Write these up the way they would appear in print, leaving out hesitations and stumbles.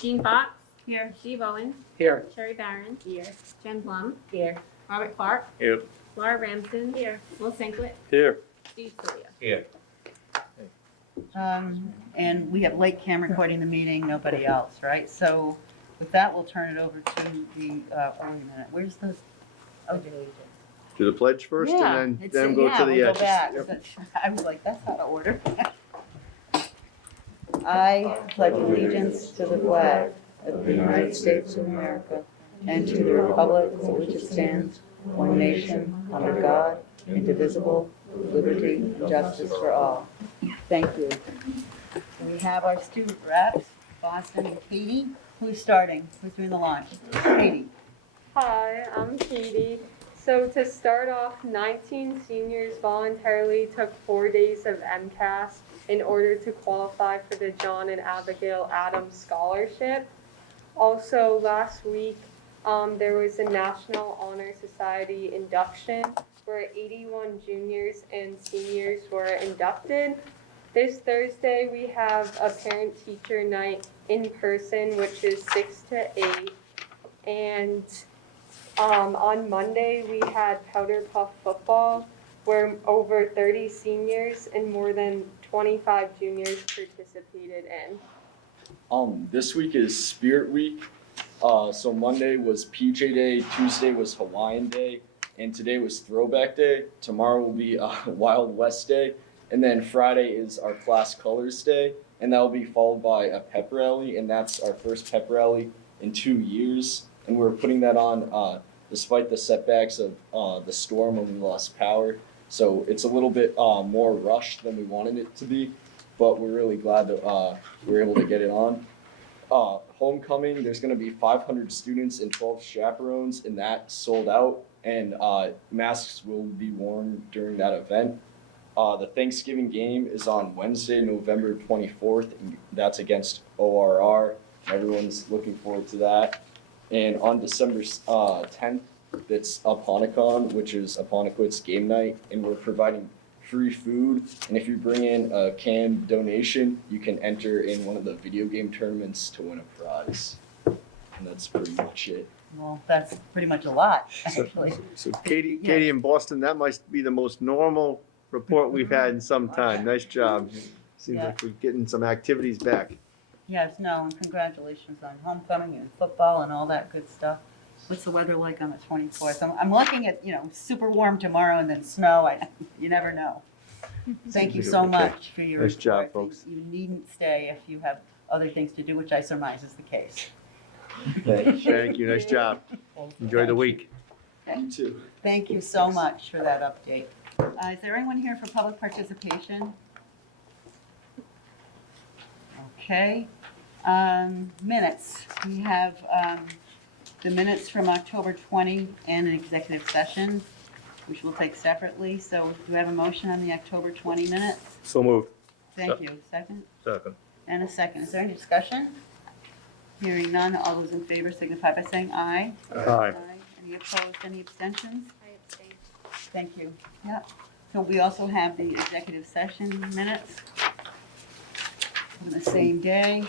Jean Fox. Here. Steve Owens. Here. Sherry Barron. Here. Jen Plum. Here. Robert Clark. Here. Laura Ramsden. Here. Will Sinklett. Here. Steve Celia. Here. And we have LakeCAM recording the meeting, nobody else, right? So with that, we'll turn it over to the, wait a minute, where's the? Oh, Do the pledge first yeah, and it's- then go yeah, to the we'll go edges. back. Yep. I was like, that's out of order. I pledge allegiance to the flag of the United States of America and to the republic for which it stands, one nation, under God, indivisible, with liberty and justice for all. Thank you. We have our student reps, Boston and Katie. Who's starting? Who's doing the launch? Katie. Hi, I'm Katie. So to start off, 19 seniors voluntarily took 4 days of Mcas in order to qualify for the John and Abigail Adams Scholarship. Also, last week, there was a National Honor Society induction where 81 juniors and seniors were inducted. This Thursday, we have a parent-teacher night in person, which is 6 to 8. And on Monday, we had Powder Puff football, where over 30 seniors and more than 25 juniors participated in. This week is Spirit Week. So Monday was PJ Day, Tuesday was Hawaiian Day, and today was Throwback Day. Tomorrow will be Wild West Day, and then Friday is our Class Colors Day, and that will be followed by a pep rally, and that's our first pep rally in 2 years. And we're putting that on despite the setbacks of the storm when we lost power. So it's a little bit more rushed than we wanted it to be, but we're really glad that we were able to get it on. Homecoming, there's going to be 500 students and 12 chaperones, and that sold out, and masks will be worn during that event. The Thanksgiving game is on Wednesday, November 24th, and that's against ORR. Everyone's looking forward to that. And on December 10th, it's Apponicon, which is Apponequet's game night, and we're providing free food. And if you bring in a canned donation, you can enter in one of the video game tournaments to win a prize. And that's pretty much it. Well, that's pretty much a lot, actually. So Katie in Boston, that must be the most normal report we've had in some time. Nice job. Seems Yeah. like we're getting some activities back. Yes, no, and congratulations on homecoming and football and all that good stuff. What's the weather like on the 24th? I'm looking at, super warm tomorrow and then snow. You never know. Thank you so much for your Nice job, report. folks. You needn't stay if you have other things to do, which I surmise is the case. Thank you. Nice job. Enjoy the week. You too. Thank you so much for that update. Is there anyone here for public participation? Okay. Minutes. We have the minutes from October 20 and an executive session, which we'll take separately. So do we have a motion on the October 20 minutes? So moved. Thank you. Second? Second. And a second. Is there any discussion? Hearing none, all those in favor signify by saying aye. Aye. Any opposed, any abstentions? I abstain. Thank you. Yep. So we also have the executive session minutes for the same day.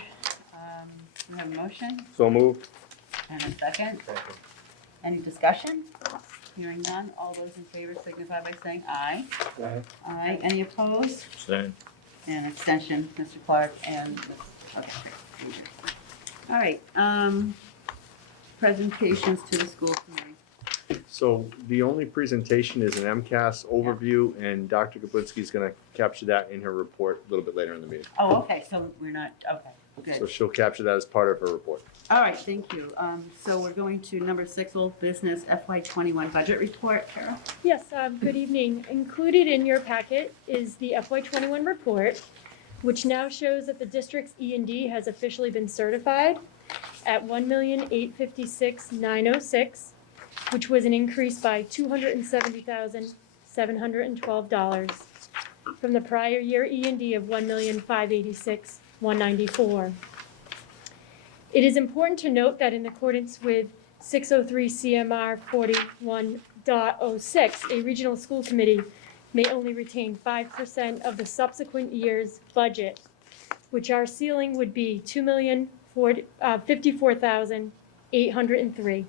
We have a motion So moved. and a second. Any discussion? Hearing none, all those in favor signify by saying aye. Aye. Aye. Any opposed? Abstain. And extension, Mr. Clark and Ms. Okay, great. Thank you. All right, presentations to the school committee. So the only presentation is an MCAS overview, and Dr. Kaplinsky's going to capture that in her report a little bit later in the meeting. Oh, okay, so we're not, okay, So good. she'll capture that as part of her report. All right, thank you. So we're going to number 6, old business FY21 budget report. Carol? Yes, good evening. Included in your packet is the FY21 report, which now shows that the district's E&D has officially been certified at $1,856,906, which was an increase by $270,712 from the prior year E&D of $1,586,194. It is important to note that in accordance with 603 CMR 41.06, a regional school committee may only retain 5% of the subsequent year's budget, which our ceiling would be $2,556,906. $54,803.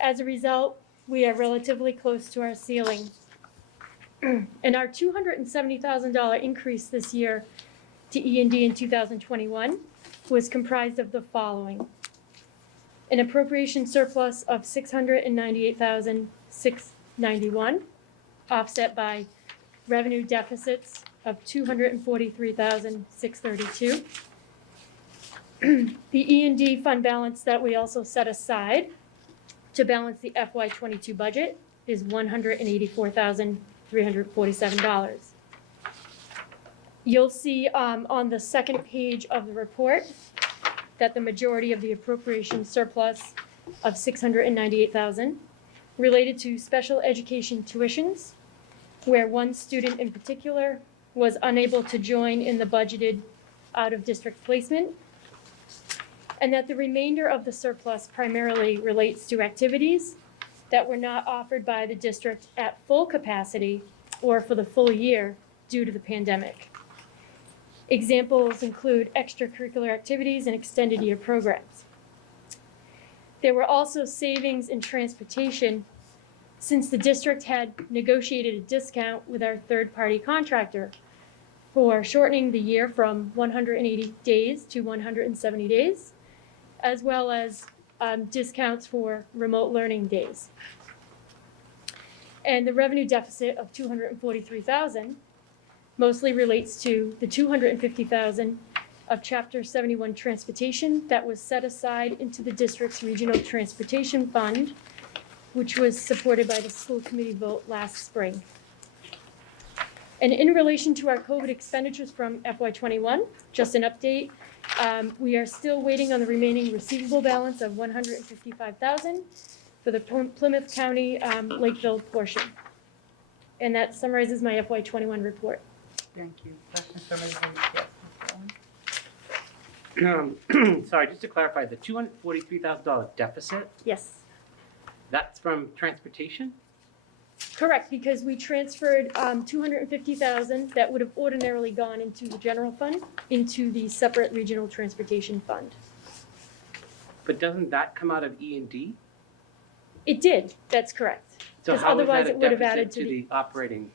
As a result, we are relatively close to our ceiling. And our $270,000 increase this year to E&D in 2021 was comprised of the following: an appropriation surplus of $698,691, offset by revenue deficits of $243,632. The E&D fund balance that we also set aside to balance the FY22 budget is $184,347. You'll see on the second page of the report that the majority of the appropriation surplus of $698,000 related to special education tuitions, where one student in particular was unable to join in the budgeted out-of-district placement, and that the remainder of the surplus primarily relates to activities that were not offered by the district at full capacity or for the full year due to the pandemic. Examples include extracurricular activities and extended year programs. There were also savings in transportation since the district had negotiated a discount with our third-party contractor for shortening the year from 180 days to 170 days, as well as discounts for remote learning days. And the revenue deficit of $243,000 mostly relates to the $250,000 of Chapter 71 transportation that was set aside into the district's regional transportation fund, which was supported by the school committee vote last spring. And in relation to our COVID expenditures from FY21, just an update, we are still waiting on the remaining receivable balance of $155,000 for the Plymouth County Lakeville portion. And that summarizes my FY21 report. Thank you. Questions from anybody? Yes, Mr. Owen? Sorry, just to clarify, the $243,000 deficit, Yes, that's from transportation? correct, because we transferred $250,000 that would have ordinarily gone into the general fund into the separate regional transportation fund. But doesn't that come out of E&D? It did, that's correct. So 'Cause how is otherwise that it a would have deficit added to to the operating?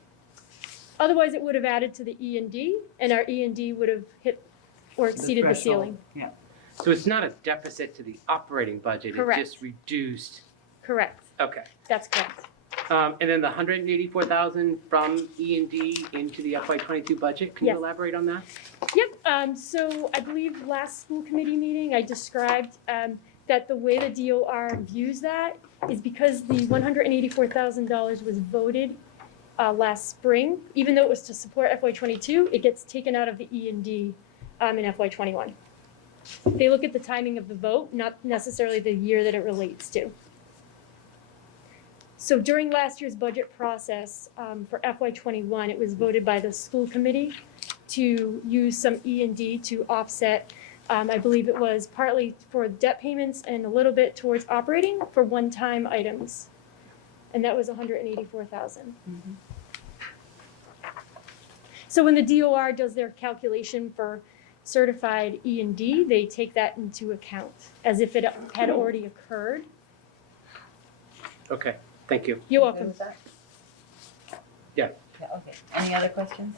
Otherwise, it would have added to the E&D, and our E&D would have hit or exceeded the ceiling. Yeah. So it's not a deficit to the operating budget, Correct. it just reduced, Correct, okay. that's correct. And then the $184,000 from E&D into the FY22 budget, can you Yes. elaborate on that? Yep, so I believe last school committee meeting, I described that the way the DOR views that is because the $184,000 was voted last spring, even though it was to support FY22, it gets taken out of the E&D in FY21. They look at the timing of the vote, not necessarily the year that it relates to. So during last year's budget process for FY21, it was voted by the school committee to use some E&D to offset, I believe it was partly for debt payments and a little bit towards operating for one-time items. And that was $184,000. So when the DOR does their calculation for certified E&D, they take that into account as if it had already occurred. Okay, thank you. You're Okay welcome. with that? Yeah. Yeah, okay. Any other questions?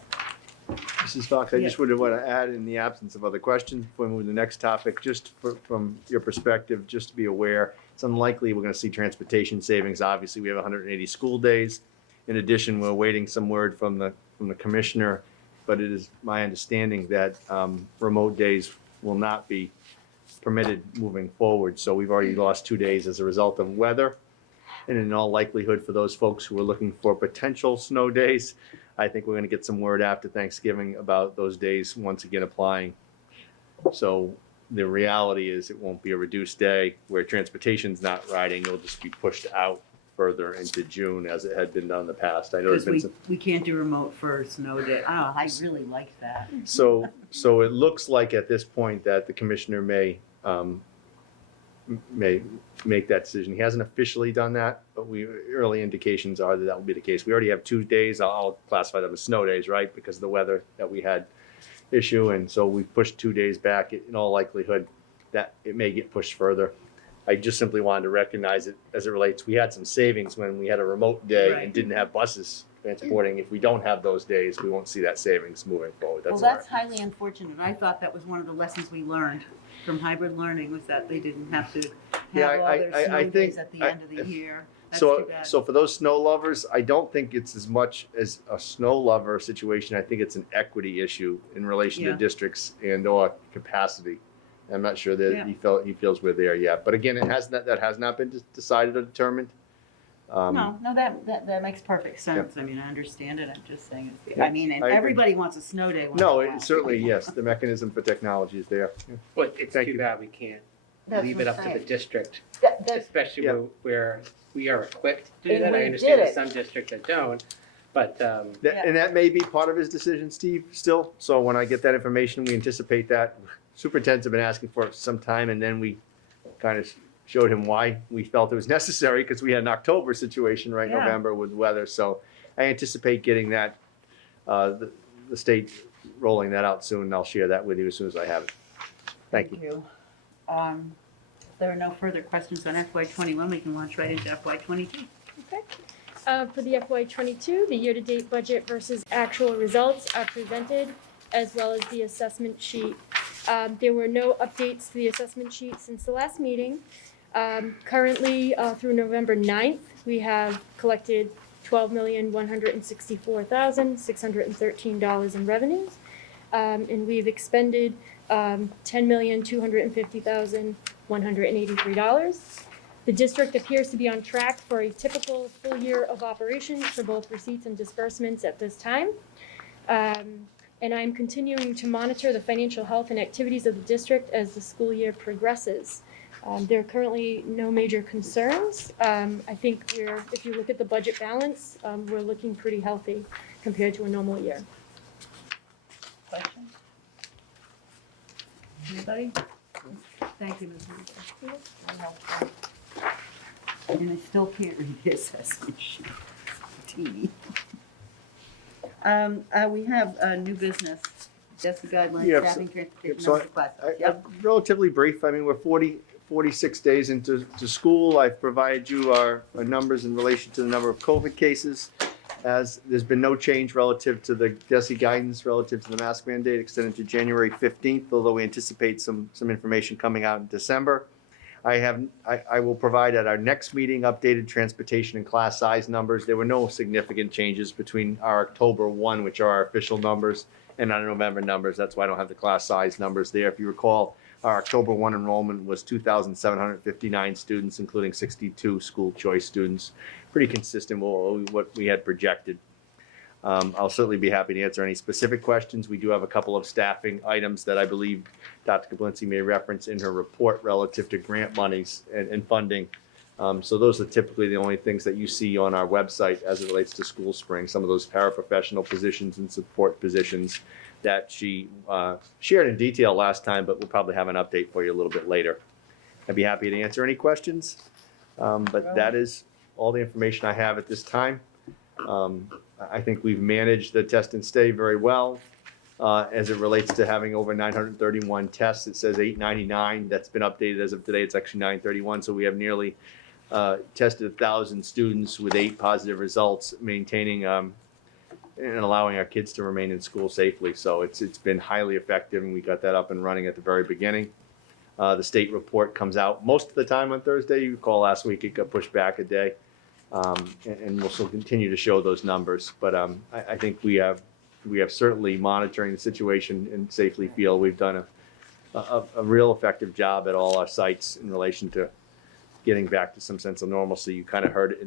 Mrs. Fox, I just would want to add, in the absence of other questions, before we move to the next topic, just from your perspective, just to be aware, it's unlikely we're going to see transportation savings. Obviously, we have 180 school days. In addition, we're waiting some word from the commissioner, but it is my understanding that remote days will not be permitted moving forward. So we've already lost 2 days as a result of weather. And in all likelihood, for those folks who are looking for potential snow days, I think we're going to get some word after Thanksgiving about those days once again applying. So the reality is it won't be a reduced day where transportation's not riding. It'll just be pushed out further into June as it had been done in the past. I know there's Because been we can't do remote for snow day. Oh, I really like that. So it looks like at this point that the commissioner may make that decision. He hasn't officially done that, but early indications are that that will be the case. We already have 2 days. I'll classify them as snow days, right? Because of the weather that we had issue. And so we've pushed 2 days back. In all likelihood, that it may get pushed further. I just simply wanted to recognize it as it relates. We had some savings when we had a remote day and Right. didn't have buses transporting. If we don't have those days, we won't see that savings moving forward. Well, That's all right. that's highly unfortunate. I thought that was one of the lessons we learned from hybrid learning, was that they didn't have to Yeah, have all their I snow think- days at the I- end of the year. That's So, too bad. so for those snow lovers, I don't think it's as much as a snow lover situation. I think it's an equity issue in relation to Yeah. districts and or capacity. I'm not sure that Yeah. he feels we're there yet. But again, that has not been decided or determined. No, that makes perfect sense. I mean, I understand it. I'm just saying, Yeah, I mean, and I agree. everybody wants a snow day. once No, in a while. it certainly, yes, the mechanism for technology is there. Yeah. But it's Thank too you. bad we can't That's leave it what up I'm to the saying. district, That's especially Yeah. where we are equipped to do And that. we I did understand there's it. some districts that don't, but, And that may be part of his decision, Steve, still. So when I get that information, we anticipate that. Superintendents have been asking for it for some time, and then we kind of showed him why we felt it was necessary, because we had an October situation, right, Yeah. November with weather. So I anticipate getting that, the state rolling that out soon, and I'll share that with you as soon as I have it. Thank you. If there are no further questions on FY '21, we can launch right into FY '22. Okay. For the FY '22, the year-to-date budget versus actual results are presented, as well as the assessment sheet. There were no updates to the assessment sheet since the last meeting. Currently, through November 9th, we have collected $12,164,613 in revenues. And we've expended $10,250,183. The district appears to be on track for a typical full year of operations for both receipts and disbursements at this time. And I'm continuing to monitor the financial health and activities of the district as the school year progresses. There are currently no major concerns. I think if you look at the budget balance, we're looking pretty healthy compared to a normal year. Questions? Anybody? Thank you, Ms. Moore. Very helpful. And I still can't read the assessment sheet. Teeny. We have new business, just the guidelines, Yeah, staffing, transportation, so number of classes. Yep. Relatively brief. I mean, we're 46 days into school. I've provided you our numbers in relation to the number of COVID cases. As there's been no change relative to the DESE guidance relative to the mask mandate extended to January 15th, although we anticipate some information coming out in December. I will provide at our next meeting updated transportation and class size numbers. There were no significant changes between our October 1, which are our official numbers, and our November numbers. That's why I don't have the class size numbers there. If you recall, our October 1 enrollment was 2,759 students, including 62 school choice students. Pretty consistent with what we had projected. I'll certainly be happy to answer any specific questions. We do have a couple of staffing items that I believe Dr. Kablinski may reference in her report relative to grant monies and funding. So those are typically the only things that you see on our website as it relates to School Spring. Some of those paraprofessional positions and support positions that she shared in detail last time, but we'll probably have an update for you a little bit later. I'd be happy to answer any questions, but that is all the information I have at this time. I think we've managed the test and stay very well as it relates to having over 931 tests. It says 899. That's been updated as of today. It's actually 931. So we have nearly tested 1,000 students with 8 positive results, maintaining and allowing our kids to remain in school safely. So it's been highly effective, and we got that up and running at the very beginning. The state report comes out most of the time on Thursday. You recall last week it got pushed back a day. And we'll still continue to show those numbers. But I think we have certainly monitoring the situation and safely feel we've done a real effective job at all our sites in relation to getting back to some sense of normalcy. You kind of heard it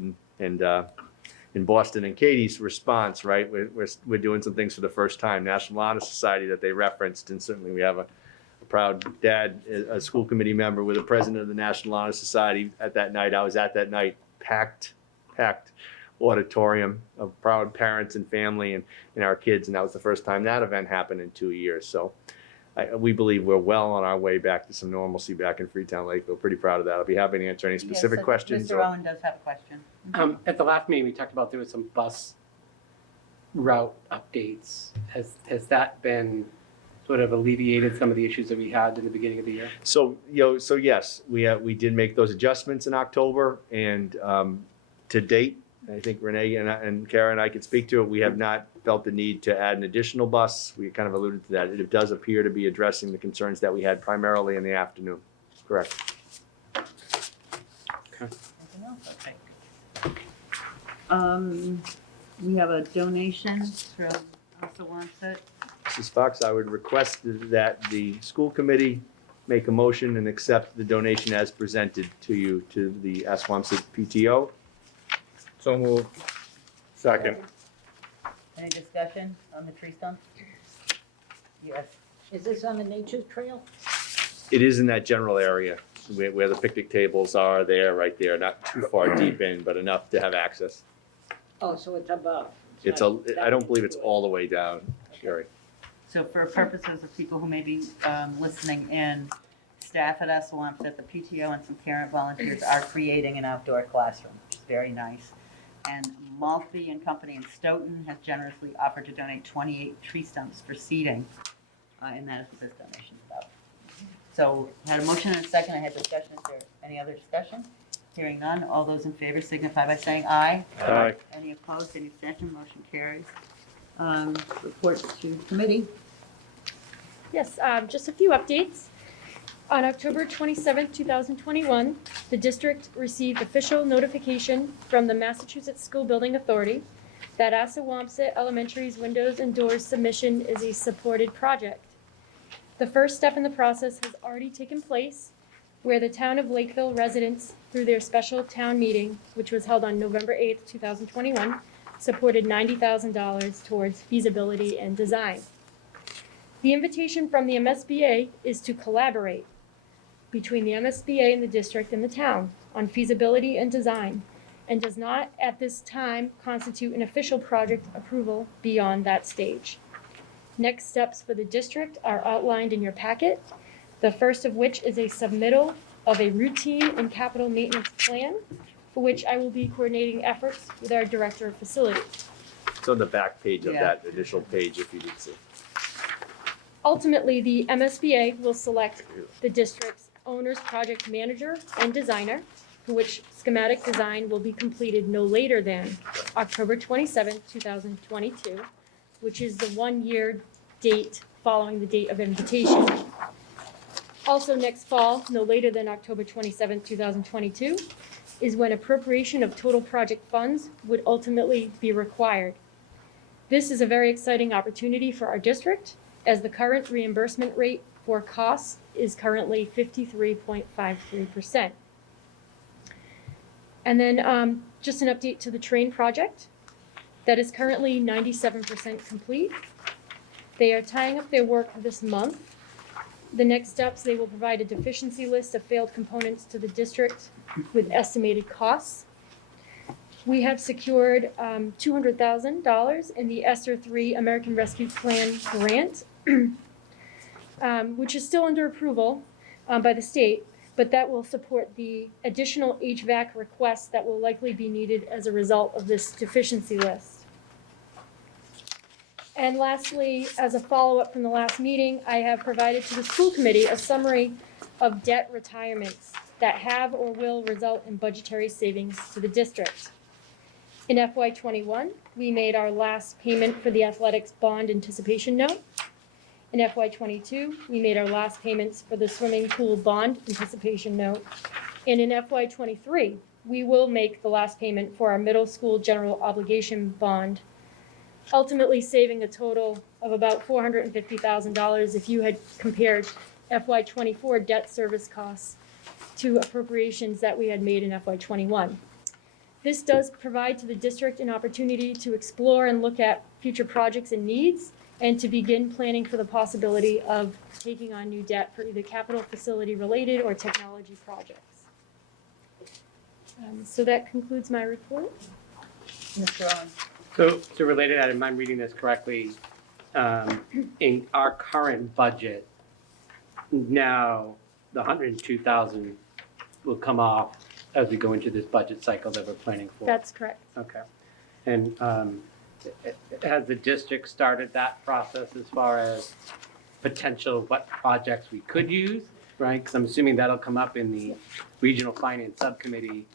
in Boston and Katie's response, right? We're doing some things for the first time. National Honor Society that they referenced, and certainly we have a proud dad, a school committee member with the president of the National Honor Society at that night. I was at that night, packed auditorium of proud parents and family and our kids, and that was the first time that event happened in 2 years. So we believe we're well on our way back to some normalcy back in Freetown-Lakeville. Pretty proud of that. I'll be happy to answer any specific Yes, questions. Mr. Owen does have a question. at the last meeting, we talked about there was some bus route updates. Has that been sort of alleviated some of the issues that we had in the beginning of the year? So, so yes, we did make those adjustments in October, and to date, I think Renee and Kara and I could speak to it, we have not felt the need to add an additional bus. We kind of alluded to that. It does appear to be addressing the concerns that we had primarily in the afternoon. Correct. Anything else? Okay. We have a donation from Assawamsett. Mrs. Fox, I would request that the school committee make a motion and accept the donation as presented to you, to the Assawamsett PTO. So moved. Second. Any discussion on the tree stump? Yes. Is this on the nature trail? It is in that general area where the picnic tables are there, right there, not too far deep in, but enough to have access. Oh, so it's above. I don't believe it's all the way down, Sherry. So for purposes of people who may be listening in, staff at Assawamsett, the PTO and some parent volunteers are creating an outdoor classroom, which is very nice. And Maltby and Company in Stoughton has generously offered to donate 28 tree stumps for seeding, and that is what this donation is about. So had a motion and a second, I had discussion, is there any other discussion? Hearing none, all those in favor signify by saying aye. Aye. Any opposed, any abstention, motion carries. Report to committee. Yes, just a few updates. On October 27th, 2021, the district received official notification from the Massachusetts School Building Authority that Assawamsett Elementary's windows and doors submission is a supported project. The first step in the process has already taken place, where the town of Lakeville residents, through their special town meeting, which was held on November 8th, 2021, supported $90,000 towards feasibility and design. The invitation from the MSBA is to collaborate between the MSBA and the district and the town on feasibility and design, and does not at this time constitute an official project approval beyond that stage. Next steps for the district are outlined in your packet, the first of which is a submittal of a routine and capital maintenance plan, for which I will be coordinating efforts with our Director of Facilities. It's on the back page of Yeah. that initial page if you did see. Ultimately, the MSBA will select the district's owner's project manager and designer, for which schematic design will be completed no later than October 27th, 2022, which is the 1-year date following the date of invitation. Also next fall, no later than October 27th, 2022, is when appropriation of total project funds would ultimately be required. This is a very exciting opportunity for our district, as the current reimbursement rate for costs is currently 53.53%. And then just an update to the train project that is currently 97% complete. They are tying up their work this month. The next steps, they will provide a deficiency list of failed components to the district with estimated costs. We have secured $200,000 in the ESSER 3 American Rescue Plan grant, which is still under approval by the state, but that will support the additional HVAC requests that will likely be needed as a result of this deficiency list. And lastly, as a follow-up from the last meeting, I have provided to the school committee a summary of debt retirements that have or will result in budgetary savings to the district. In FY21, we made our last payment for the athletics bond anticipation note. In FY22, we made our last payments for the swimming pool bond anticipation note. And in FY23, we will make the last payment for our middle school general obligation bond, ultimately saving a total of about $450,000 if you had compared FY24 debt service costs to appropriations that we had made in FY21. This does provide to the district an opportunity to explore and look at future projects and needs, and to begin planning for the possibility of taking on new debt for either capital facility related or technology projects. So that concludes my report. Mr. Owens. So related, am I reading this correctly? In our current budget, now the 102,000 will come off as we go into this budget cycle that we're planning for. That's correct. Okay. And has the district started that process as far as potential what projects we could use, right? Because I'm assuming that'll come up in the Regional Finance Subcommittee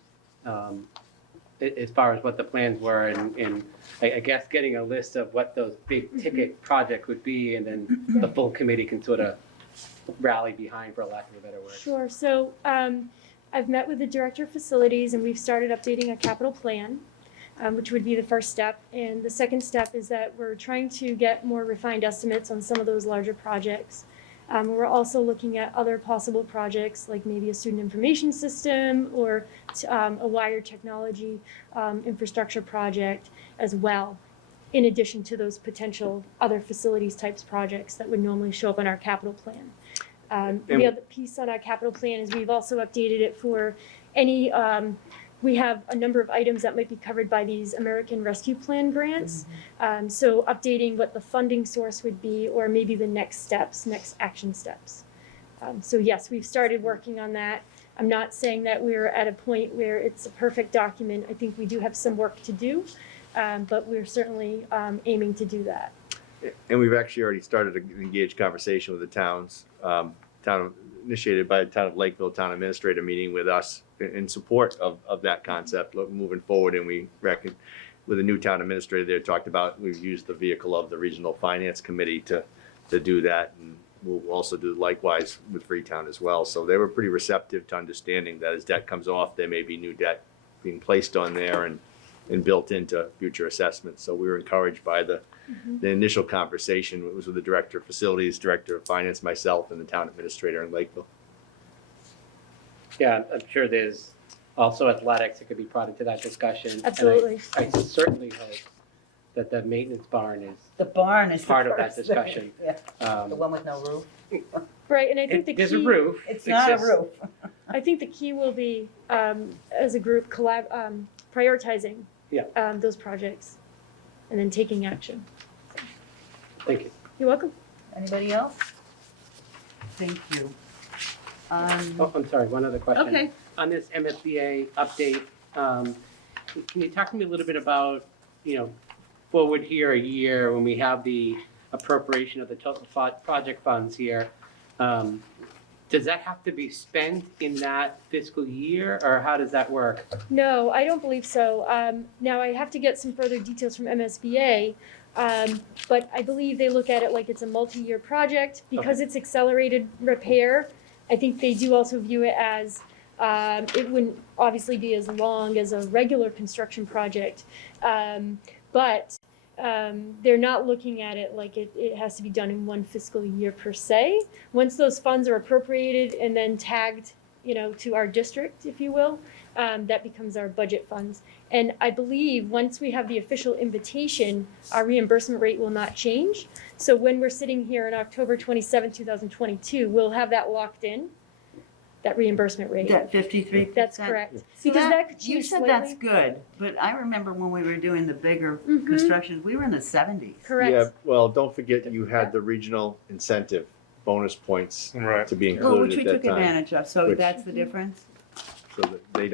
as far as what the plans were and I guess getting a list of what those big ticket projects would be, and then the full committee can sort of rally behind, for lack of a better word. Sure, so I've met with the Director of Facilities and we've started updating a capital plan, which would be the first step. And the second step is that we're trying to get more refined estimates on some of those larger projects. We're also looking at other possible projects, like maybe a student information system or a wired technology infrastructure project as well, in addition to those potential other facilities types projects that would normally show up on our capital plan. The other piece on our capital plan is we've also updated it for any, we have a number of items that might be covered by these American Rescue Plan grants. So updating what the funding source would be, or maybe the next steps, next action steps. So yes, we've started working on that. I'm not saying that we're at a point where it's a perfect document. I think we do have some work to do, but we're certainly aiming to do that. And we've actually already started to engage conversation with the towns, initiated by the town of Lakeville Town Administrator meeting with us in support of that concept moving forward. And we reckon with the new town administrator there talked about, we've used the vehicle of the Regional Finance Committee to do that. And we'll also do likewise with Freetown as well. So they were pretty receptive to understanding that as debt comes off, there may be new debt being placed on there and built into future assessments. So we were encouraged by the initial conversation. It was with the Director of Facilities, Director of Finance, myself, and the Town Administrator in Lakeville. Yeah, I'm sure there's also athletics that could be brought into that discussion. And Absolutely. I certainly hope that the maintenance barn is The barn is the part of that first thing. discussion. Yeah, the one with no roof. Right, and I think the There's a key, roof. It's not a exists. roof. I think the key will be, as a group, prioritizing those projects and then taking action. Thank you. You're welcome. Anybody else? Thank you. Oh, I'm sorry, one other question. Okay. On this MSBA update, can you talk to me a little bit about, forward here a year when we have the appropriation of the total project funds here? Does that have to be spent in that fiscal year, or how does that work? No, I don't believe so. Now, I have to get some further details from MSBA, but I believe they look at it like it's a multi-year project. Because it's accelerated repair, I think they do also view it as, it wouldn't obviously be as long as a regular construction project, but they're not looking at it like it has to be done in one fiscal year per se. Once those funds are appropriated and then tagged, to our district, if you will, that becomes our budget funds. And I believe once we have the official invitation, our reimbursement rate will not change. So when we're sitting here on October 27, 2022, we'll have that locked in, that reimbursement rate. That 53%? That's correct. So Because that could you change said slightly. that's good, but I remember when we were doing the bigger Mhm. constructions, we were in the 70s. Correct. Yeah, well, don't forget you had the regional incentive bonus points Right. to be Well, which included we at took that time. advantage of, so Which- that's the difference? So that they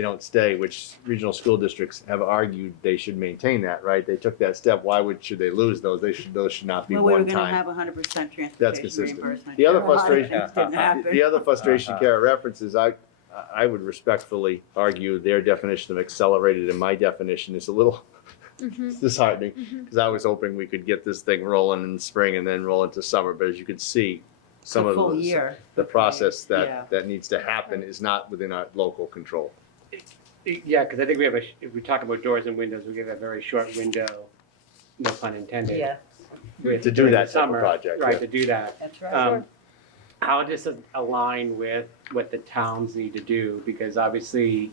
don't stay, which regional school districts have argued they should maintain that, right? They took that step. Should they lose those? Those should not be Well, we were one gonna time. have 100% That's transportation consistent. reimbursement. The other A lot of frustration, things didn't happen. the other frustration Kara references, I would respectfully argue their definition of accelerated and my definition is a little Mhm. disheartening, Mhm. because I was hoping we could get this thing rolling in the spring and then roll into summer, but as you can see, some The of full those, year. the process Yeah. that needs to happen is not within our local control. Yeah, because I think we have if we talk about doors and windows, we have a very short window, no pun intended. Yeah, with- To do during the that type of summer, project, Right, yeah. to do that. that's right. Um, How does it align with what the towns need to do? Because obviously,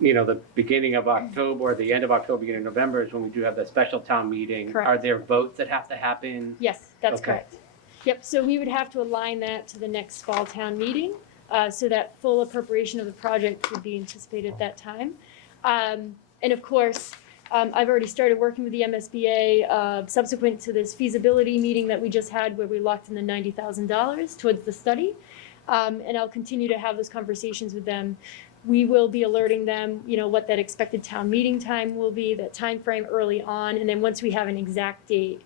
the beginning of October, or the end of October, beginning of November is when we do have the special town meeting. Correct. Are there votes that have to happen? Yes, that's Okay. correct. Yep, so we would have to align that to the next fall town meeting, so that full appropriation of the project would be anticipated at that time. And of course, I've already started working with the MSBA, subsequent to this feasibility meeting that we just had where we locked in the $90,000 towards the study. And I'll continue to have those conversations with them. We will be alerting them, what that expected town meeting time will be, that time frame early on, and then once we have an exact date,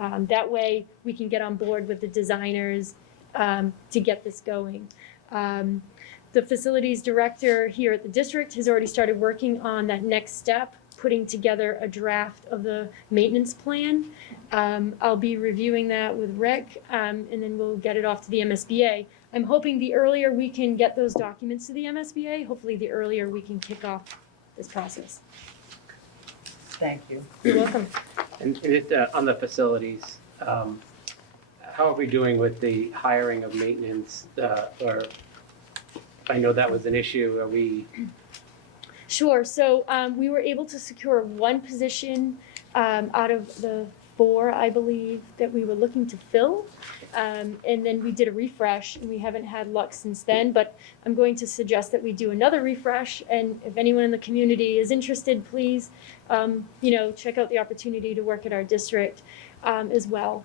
That way, we can get on board with the designers to get this going. The facilities director here at the district has already started working on that next step, putting together a draft of the maintenance plan. I'll be reviewing that with Rick, and then we'll get it off to the MSBA. I'm hoping the earlier we can get those documents to the MSBA, hopefully the earlier we can kick off this process. Thank you. You're welcome. And on the facilities, how are we doing with the hiring of maintenance? Or I know that was an issue. Are we? Sure. So we were able to secure one position out of the 4, I believe, that we were looking to fill. And then we did a refresh, and we haven't had luck since then. But I'm going to suggest that we do another refresh. And if anyone in the community is interested, please, check out the opportunity to work at our district as well.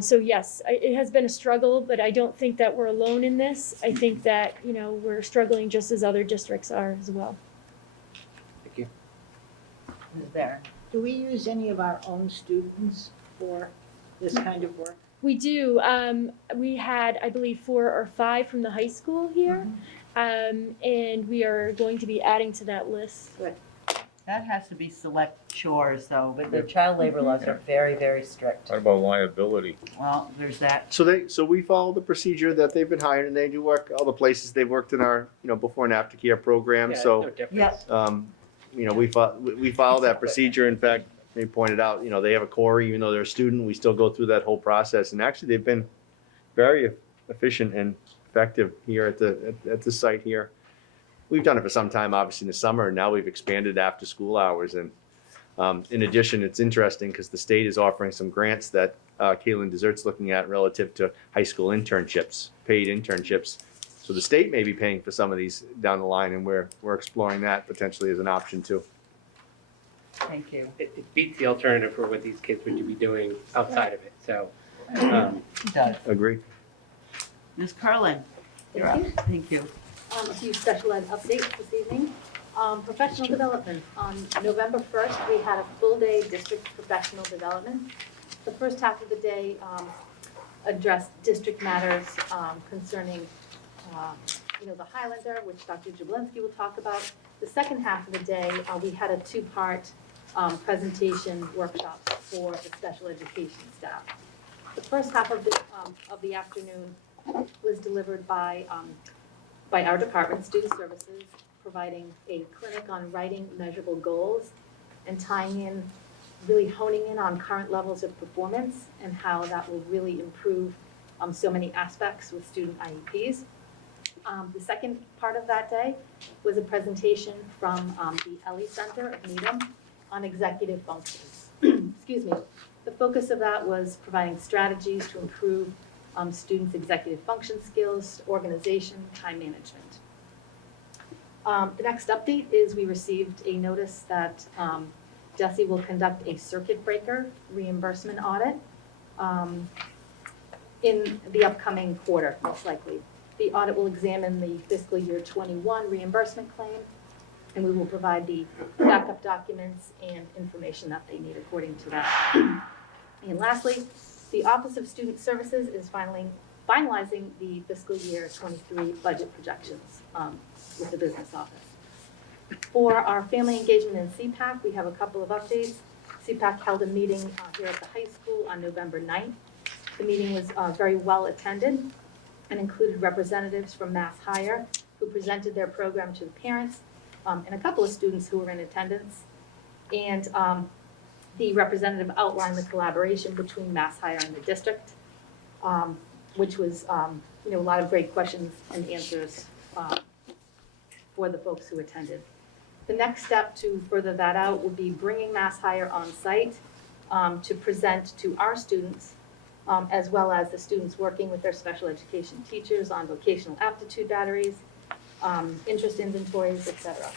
So yes, it has been a struggle, but I don't think that we're alone in this. I think that, we're struggling just as other districts are as well. Thank you. Who's there? Do we use any of our own students for this kind of work? We do. We had, I believe, 4 or 5 from the high school here. And we are going to be adding to that list. That has to be select chores though, but the child labor laws are very, very strict. What about liability? Well, there's that. So we follow the procedure that they've been hired, and they do work all the places they've worked in our, before and after care program. Yeah, So, no difference. we follow that procedure. In fact, they pointed out, they have a core, even though they're a student, we still go through that whole process. And actually, they've been very efficient and effective here at the site here. We've done it for some time, obviously in the summer, and now we've expanded after school hours. And in addition, it's interesting because the state is offering some grants that Caitlin Desert's looking at relative to high school internships, paid internships. So the state may be paying for some of these down the line, and we're exploring that potentially as an option too. Thank you. It beats the alternative for what these kids would be doing outside of it. So, It does. Agree. Ms. Curlin, you're up. Thank you. A few special ed updates this evening. Professional development. On November 1st, we had a full day district professional development. The first half of the day addressed district matters concerning, the Highlander, which Dr. Jablinski will talk about. The second half of the day, we had a 2-part presentation workshop for the special education staff. The first half of the afternoon was delivered by our department, Student Services, providing a clinic on writing measurable goals and tying in, really honing in on current levels of performance and how that will really improve so many aspects with student IEPs. The second part of that day was a presentation from the Ellie Center of Needham on executive functions. Excuse me. The focus of that was providing strategies to improve students' executive function skills, organization, time management. The next update is we received a notice that DESE will conduct a circuit breaker reimbursement audit in the upcoming quarter, most likely. The audit will examine the fiscal year 21 reimbursement claim, and we will provide the backup documents and information that they need according to that. And lastly, the Office of Student Services is finalizing the fiscal year 23 budget projections with the business office. For our family engagement in Cpac, we have a couple of updates. Cpac held a meeting here at the high school on November 9th. The meeting was very well attended and included representatives from Mass Hire who presented their program to the parents and a couple of students who were in attendance. And the representative outlined the collaboration between Mass Hire and the district, which was a lot of great questions and answers for the folks who attended. The next step to further that out would be bringing Mass Hire on site to present to our students, as well as the students working with their special education teachers on vocational aptitude batteries, interest inventories, etc.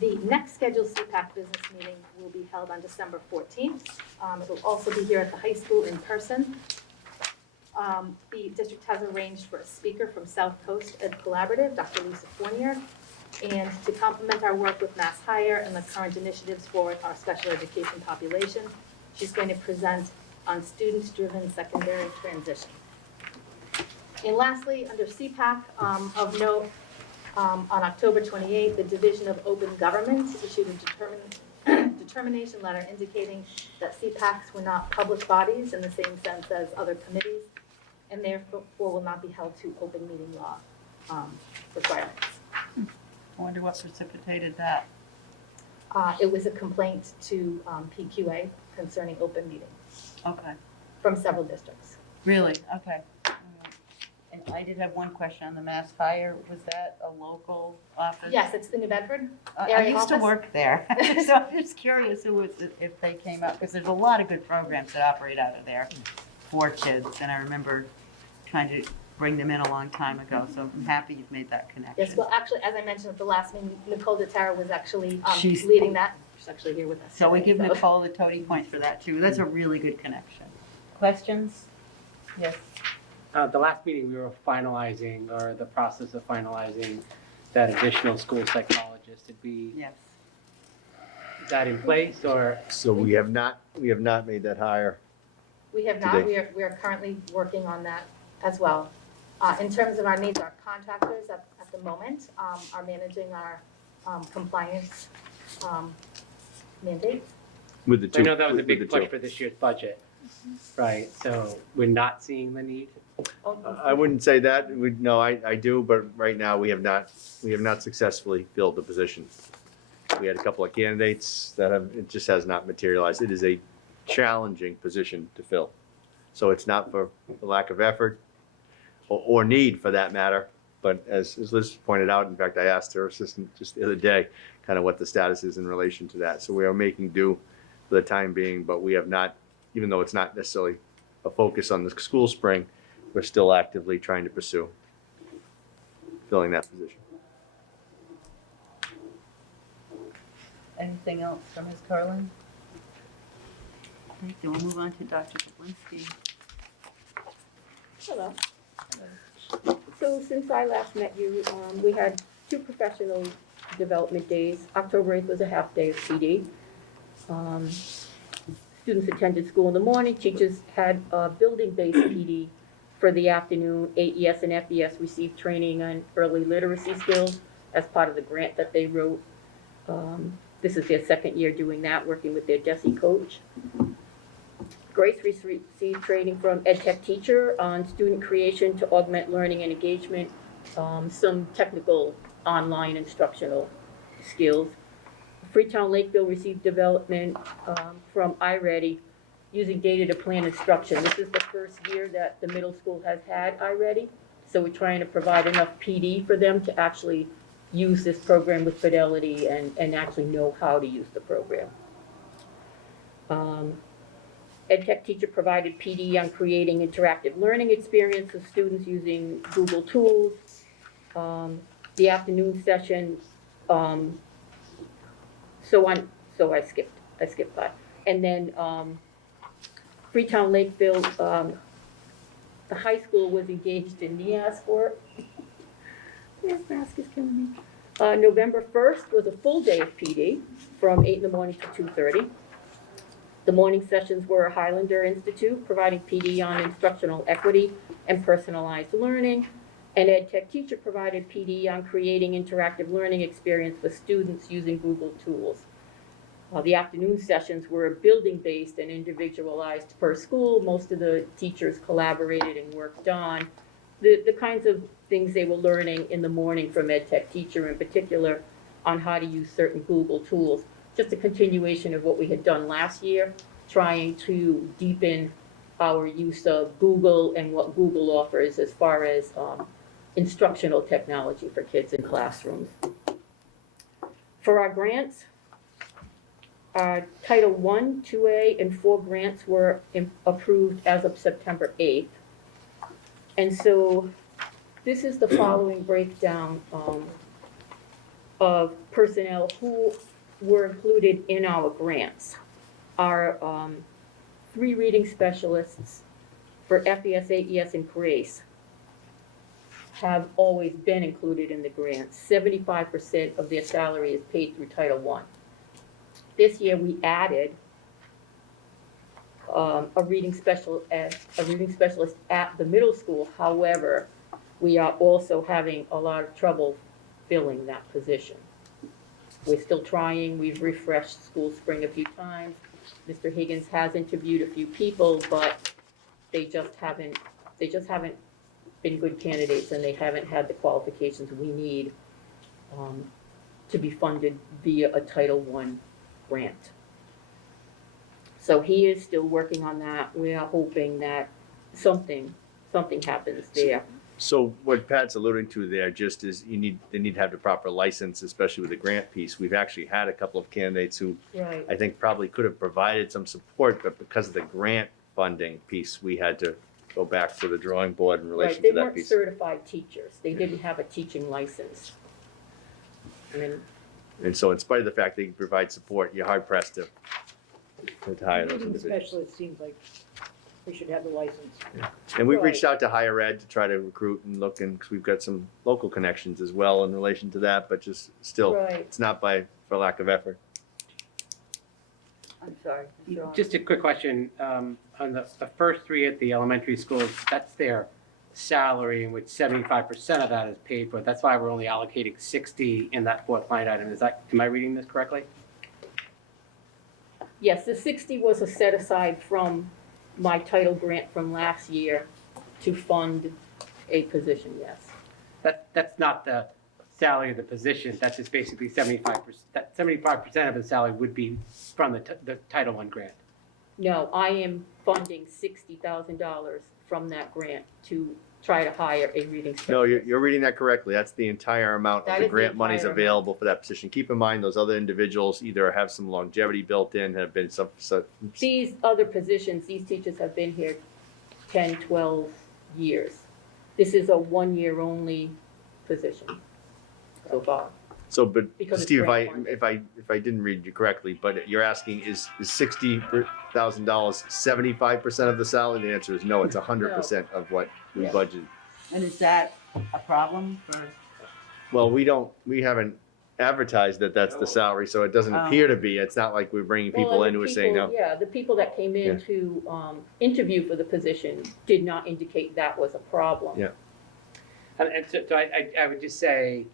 The next scheduled Cpac business meeting will be held on December 14th. It will also be here at the high school in person. The district has arranged for a speaker from South Coast Ed Collaborative, Dr. Lisa Fournier, and to complement our work with Mass Hire and the current initiatives for our special education population, she's going to present on student-driven secondary transition. And lastly, under Cpac, of note, on October 28th, the Division of Open Government issued a determination letter indicating that Cpacs were not public bodies in the same sense as other committees, and therefore will not be held to open meeting law requirements. I wonder what precipitated that. It was a complaint to PQA concerning open meetings Okay, from several districts. really? Okay. And I did have one question on the mass fire. Was that a local office? Yes, it's the New Bedford. I area used to office? work there, so I'm just curious who was, if they came up, because there's a lot of good programs that operate out of there for kids, and I remember trying to bring them in a long time ago, so I'm happy you've made that connection. Yes, well, actually, as I mentioned at the last meeting, Nicole DeTara was actually She's- leading that. She's actually here with us. So we today, give Nicole the toady points for that too. That's a really good connection. Questions? Yes. The last meeting, we were finalizing, or the process of finalizing that additional school psychologist. Did we, Yes. is that in place, or? So we have not made that hire. We have not, Today. we are currently working on that as well. In terms of our needs, our contractors at the moment are managing our compliance mandates. With the two. I know that was a with big the push two. for this year's budget, right? So we're not seeing the need? I wouldn't say that. No, I do, but right now we have not successfully filled the position. We had a couple of candidates it just has not materialized. It is a challenging position to fill. So it's not for lack of effort or need for that matter. But as Liz pointed out, in fact, I asked her assistant just the other day, kind of what the status is in relation to that. So we are making do for the time being, but we have not, even though it's not necessarily a focus on the school spring, we're still actively trying to pursue filling that position. Anything else from Ms. Carlin? Okay, so we'll move on to Dr. Kaplinsky. Hello. So since I last met you, we had 2 professional development days. October 8th was a half day of PD. Students attended school in the morning. Teachers had a building-based PD for the afternoon. AES and FES received training on early literacy skills as part of the grant that they wrote. This is their second year doing that, working with their DESE coach. Grace received training from EdTech teacher on student creation to augment learning and engagement, some technical online instructional skills. Freetown-Lakeville received development from iReady using data to plan instruction. This is the first year that the middle school has had iReady, so we're trying to provide enough PD for them to actually use this program with fidelity and actually know how to use the program. EdTech teacher provided PD on creating interactive learning experience with students using Google tools. The afternoon session, so I skipped that. And then Freetown-Lakeville, the high school was engaged in Mcas work. This mask is killing me. November 1st was a full day of PD from 8 in the morning to 2:30. The morning sessions were Highlander Institute, providing PD on instructional equity and personalized learning. And EdTech teacher provided PD on creating interactive learning experience with students using Google tools. The afternoon sessions were building-based and individualized per school. Most of the teachers collaborated and worked on the kinds of things they were learning in the morning from EdTech teacher, in particular on how to use certain Google tools. Just a continuation of what we had done last year, trying to deepen our use of Google and what Google offers as far as instructional technology for kids in classrooms. For our grants, Title I, 2A, and 4 grants were approved as of September 8th. And so this is the following breakdown of personnel who were included in our grants. Our 3 reading specialists for FES, AES, and GRACE have always been included in the grants. 75% of their salary is paid through Title I. This year we added a reading specialist at the middle school. However, we are also having a lot of trouble filling that position. We're still trying, we've refreshed School Spring a few times. Mr. Higgins has interviewed a few people, but they just haven't been good candidates, and they haven't had the qualifications we need to be funded via a Title I grant. So he is still working on that. We are hoping that something happens there. So what Pat's alluding to there just is they need to have the proper license, especially with the grant piece. We've actually had a couple of candidates who Right. I think probably could have provided some support, but because of the grant funding piece, we had to go back to the drawing board in relation Right, they to that weren't piece. certified teachers. They didn't have a teaching license. I mean, And so in spite of the fact they provide support, you're hard pressed to hire those Reading individuals. specialist seems like we should have the license. And we've Right. reached out to higher ed to try to recruit and look, and 'cause we've got some local connections as well in relation to that, but just still, right, it's not for lack of effort. I'm sorry. John. Just a quick question, on the first three at the elementary schools, that's their salary in which 75% of that is paid for. That's why we're only allocating 60 in that fourth line item. Am I reading this correctly? Yes, the 60 was a set aside from my title grant from last year to fund a position, yes. That's not the salary of the position, that's just basically 75% of the salary would be from the Title I grant. No, I am funding $60,000 from that grant to try to hire a reading specialist. No, you're reading that correctly. That's the entire amount That of the is the grant monies entire amount. available for that position. Keep in mind, those other individuals either have some longevity built in, have been some These other positions, these teachers have been here 10, 12 years. This is a one-year only position so far. So, but Because it's Steve, grant funded. if I didn't read you correctly, but you're asking, is $60,000 75% of the salary? The answer is no, it's 100% of what we Yeah. budgeted. And is that a problem for, Well, we haven't advertised that that's the salary, so it doesn't Oh. appear to be. It's not like we're bringing people Well, in and who the are saying people- no. Yeah, the people that came in Yeah. to interview for the position did not indicate that was a problem. Yeah. And so I would just say,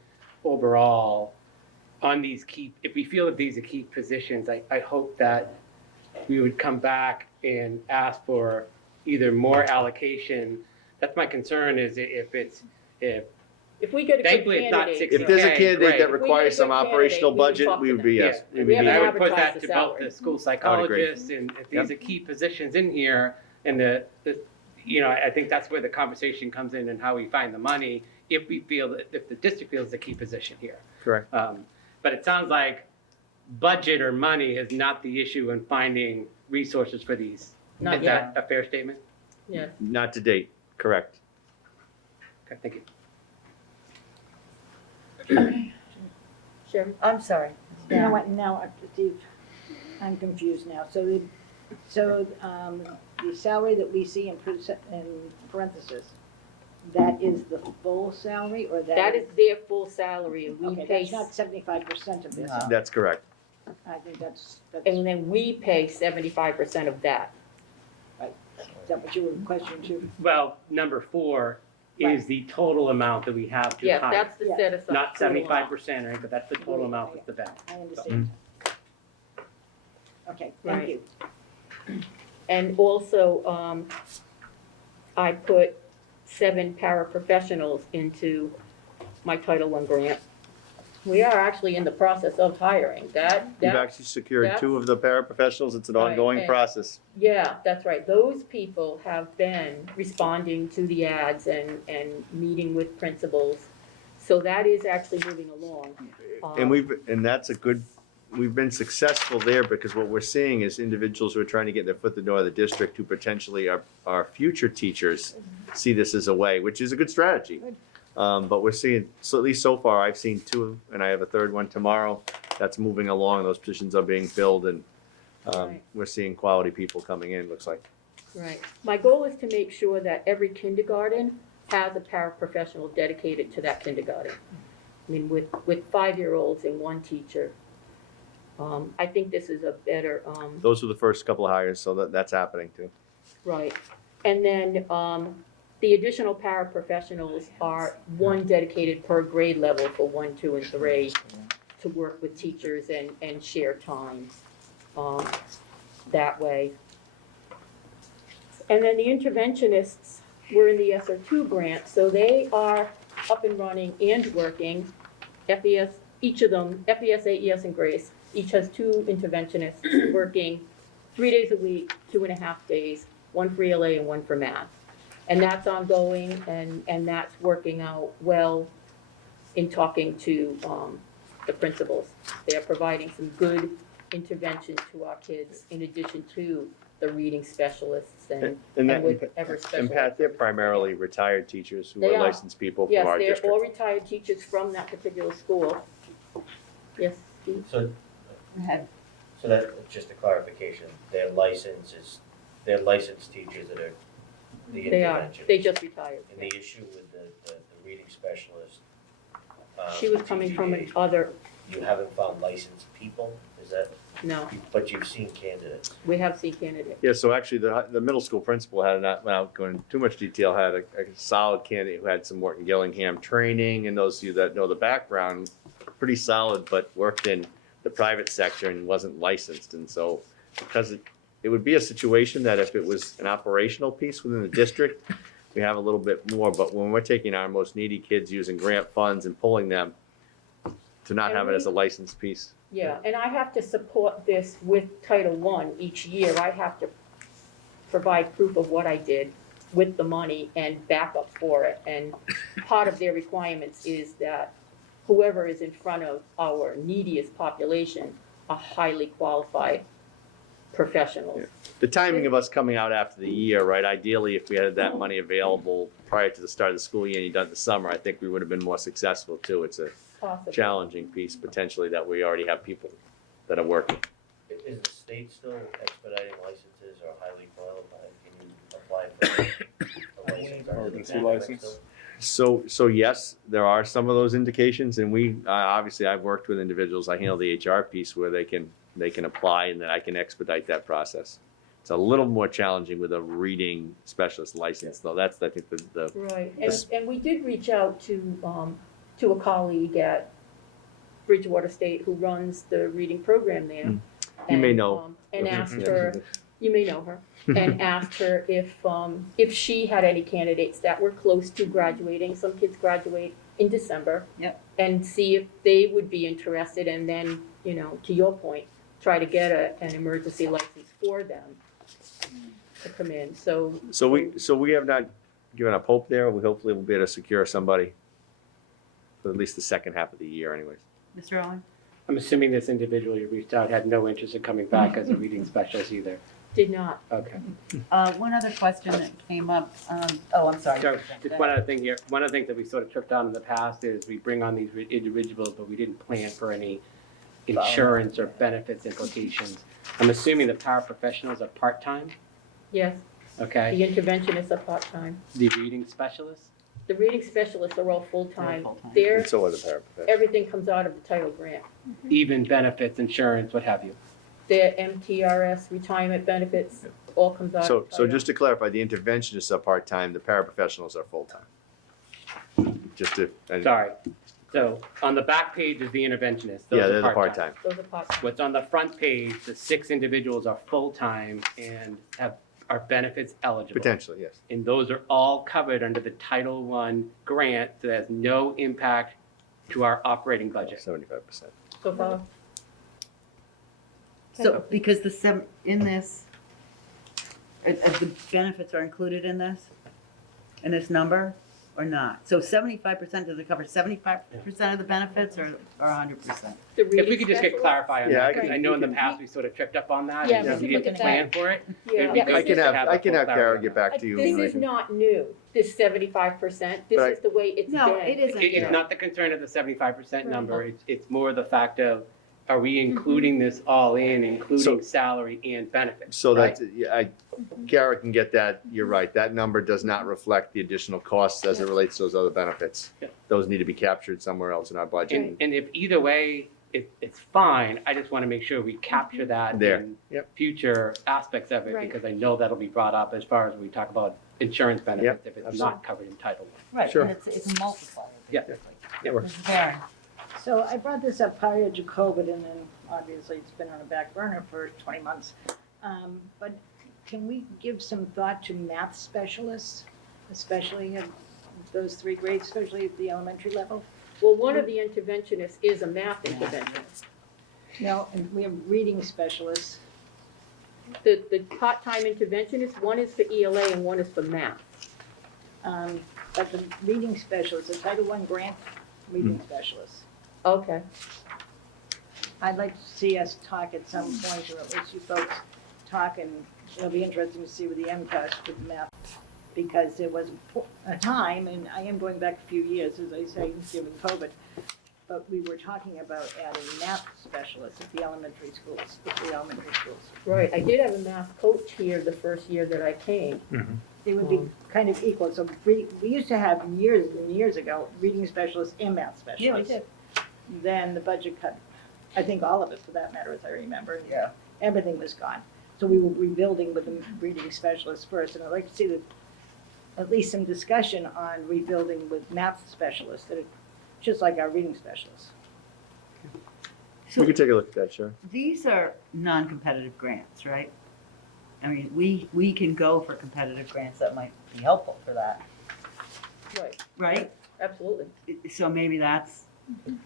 overall, on these if we feel that these are key positions, I hope that we would come back and ask for either more allocation. That's my concern, is if If we get a good Thankfully, it's not candidate. 60. If there's a Okay, candidate great. that If we get a requires some good candidate, operational we can budget, talk we to would them. be, yes. Yeah, we We would be haven't and I would put advertised that the to both salary. the school agree. psychologists, and if these are key positions in here, and I think that's where the conversation comes in and how we find the money, if the district feels the key position here. Correct. But it sounds like budget or money is not the issue in finding resources for these. Not Is that a fair statement? Yeah, Not to date, correct. Okay, thank you. Sharon? I'm sorry. You know what, now, Steve, I'm confused now. So the salary that we see in parentheses, that is the full salary, or That is their full salary, and we Okay, pay, that's not 75% of this. No. That's correct. I think that's, and then we pay 75% of that. is that what you were questioning too? Well, number 4 is the total amount that we have to Yes, hire. that's the Yeah. set aside. Not total amount. 75%, right, but that's the total amount that's the vet. I understand. Okay, thank Right. you. And also, I put 7 paraprofessionals into my Title I grant. We are actually in the process of hiring. We've That, actually secured 2 of the paraprofessionals. It's an Right, ongoing and- process. yeah, that's right. Those people have been responding to the ads and meeting with principals. So that is actually moving along. And that's we've been successful there, because what we're seeing is individuals who are trying to get their foot in the door of the district, who potentially are future teachers, see this as a way, which is a good strategy. But we're seeing, so at least so far, I've seen 2, and I have a 3rd one tomorrow. That's moving along. Those positions are being filled, and Right. we're seeing quality people coming in, looks like. Right. My goal is to make sure that every kindergarten has a paraprofessional dedicated to that kindergarten. I mean, with 5-year-olds and 1 teacher, I think this is a better, Those were the first couple of hires, so that's happening too. right. And then, the additional paraprofessionals are one dedicated per grade level for 1, 2, and 3 to work with teachers and share time, that way. And then the interventionists were in the SR2 grant, so they are up and running and working. FES, each of them, FES, AES, and Grace, each has 2 interventionists working 3 days a week, 2.5 days, 1 for ELA and 1 for math. And that's ongoing, and that's working out well in talking to the principals. They are providing some good intervention to our kids in addition to the reading specialists and that- whatever And special. Pat, they're primarily retired teachers who They are are. licensed people from Yes, our they're district. all retired teachers from that particular school. Yes, Steve? So, Go ahead. so that, just a clarification, their license is, they're licensed teachers that are the They are, intervention. they just retired. And the issue with the reading specialist. She was coming from TGA, another, You haven't found licensed people, is that, no, but you've seen candidates. we have seen candidates. Yeah, so actually, the middle school principal had, not without going into too much detail, had a solid candidate who had some Morton Gillingham training, and those of you that know the background, pretty solid, but worked in the private sector and wasn't licensed, and so, because it would be a situation that if it was an operational piece within the district, we have a little bit more, but when we're taking our most needy kids using grant funds and pulling them, to not And have it as a licensed piece. Yeah, and I have to support this with Title I each year. I have to provide proof of what I did with the money and backup for it. And part of their requirements is that whoever is in front of our neediest population are highly qualified professionals. The timing of us coming out after the year, right, ideally, if we had that money available prior to the start of the school year and you'd done it in the summer, I think we would have been more successful too. It's a Possibly. challenging piece potentially that we already have people that are working. Is the state still expediting licenses or highly qualified? Can you apply for a license? Emergency license. So yes, there are some of those indications, and we, obviously, I've worked with individuals, I handle the HR piece where they can apply and then I can expedite that process. It's a little more challenging with a reading specialist license, though. That's, I think, the Right, This- and we did reach out to a colleague at Bridgewater State who runs the reading program there. You may and, know. And asked her, you may know her, and asked her if she had any candidates that were close to graduating. Some kids graduate in December. Yep. And see if they would be interested, and then, to your point, try to get an emergency license for them to come in, so. So we have not given up hope there. We hopefully will be able to secure somebody for at least the second half of the year anyways. Mr. Owen? I'm assuming this individual you reached out had no interest in coming back as a reading specialist either. Did not. Okay. One other question that came up, I'm sorry. So just one other thing here, one of the things that we sort of tripped on in the past is we bring on these individuals, but we didn't plan for any insurance or benefits implications. I'm assuming the paraprofessionals are part-time, Yes, okay? the interventionists are part-time. The reading specialists? The reading specialists are all full-time. They're full-time. They're, And so are the paraprofessionals. everything comes out of the title grant. Even benefits, insurance, what have you. Their MTRS, retirement benefits, all comes out of So the title. just to clarify, the interventionists are part-time, the paraprofessionals are full-time. Just to. Sorry. So on the back page is the interventionist. Those Yeah, are they're the part-time. Those are part-time. What's on the front page, the 6 individuals are full-time and are benefits eligible. Potentially, yes. And those are all covered under the Title I grant, so that has no impact to our operating budget. 75%. So far, So, because in this, the benefits are included in this number, or not? So 75%, does it cover 75% of the benefits, or 100%? the If we reading could just get specialist, clarified on Yeah, that, I because can- I know in the past we sort of tripped up on that. Yeah, and we we can look didn't at plan that. for it. yeah. It'd be good I can just to have a Kara full get clarity on back to you. This and I is can- not new, this 75%, this But is the way it's No, been. it isn't. It's not the concern of the 75% Right. number, it's more the fact of, are we including this all in, including salary and benefits? So right? that, yeah, Kara can get that, you're right, that number does not reflect the additional costs as it relates to those other benefits. Yeah. Those need to be captured somewhere else in our budget. And if either way, it's fine. I just want to make sure we capture that There. in Yep. future aspects of it, Right. because I know that'll be brought up as far as we talk about insurance benefits if it's absolutely. not covered in Title I. Right, Sure. and it's a multiplier, Yeah. basically. That works. Mrs. Barron? So I brought this up prior to COVID, and then obviously it's been on a back burner for 20 months. But can we give some thought to math specialists, especially at those 3 grades, especially at the elementary level? Well, one of the interventionists is a math interventionist. No, and we have reading specialists. The part-time interventionist, one is for ELA and one is for math. But the reading specialists, the Title I grant reading specialists. Okay. I'd like to see us talk at some point, or at least you folks talk, and it'll be interesting to see with the MCAS with the math. Because there was a time, and I am going back a few years, as I say, given COVID, but we were talking about adding math specialists at the elementary schools, Right, I did have a math coach here the first year that I came. They would be kind of equal, so we used to have years and years ago, reading specialists and math specialists. Then the budget cut, I think all of it for that matter, as I remember. Yeah. Everything was gone. So we were rebuilding with the reading specialists first, and I'd like to see at least some discussion on rebuilding with math specialists, that are just like our reading specialists. We can take a look at that, sure. These are non-competitive grants, right? I mean, we can go for competitive grants that might be helpful for that, Right, right? absolutely. So maybe that's,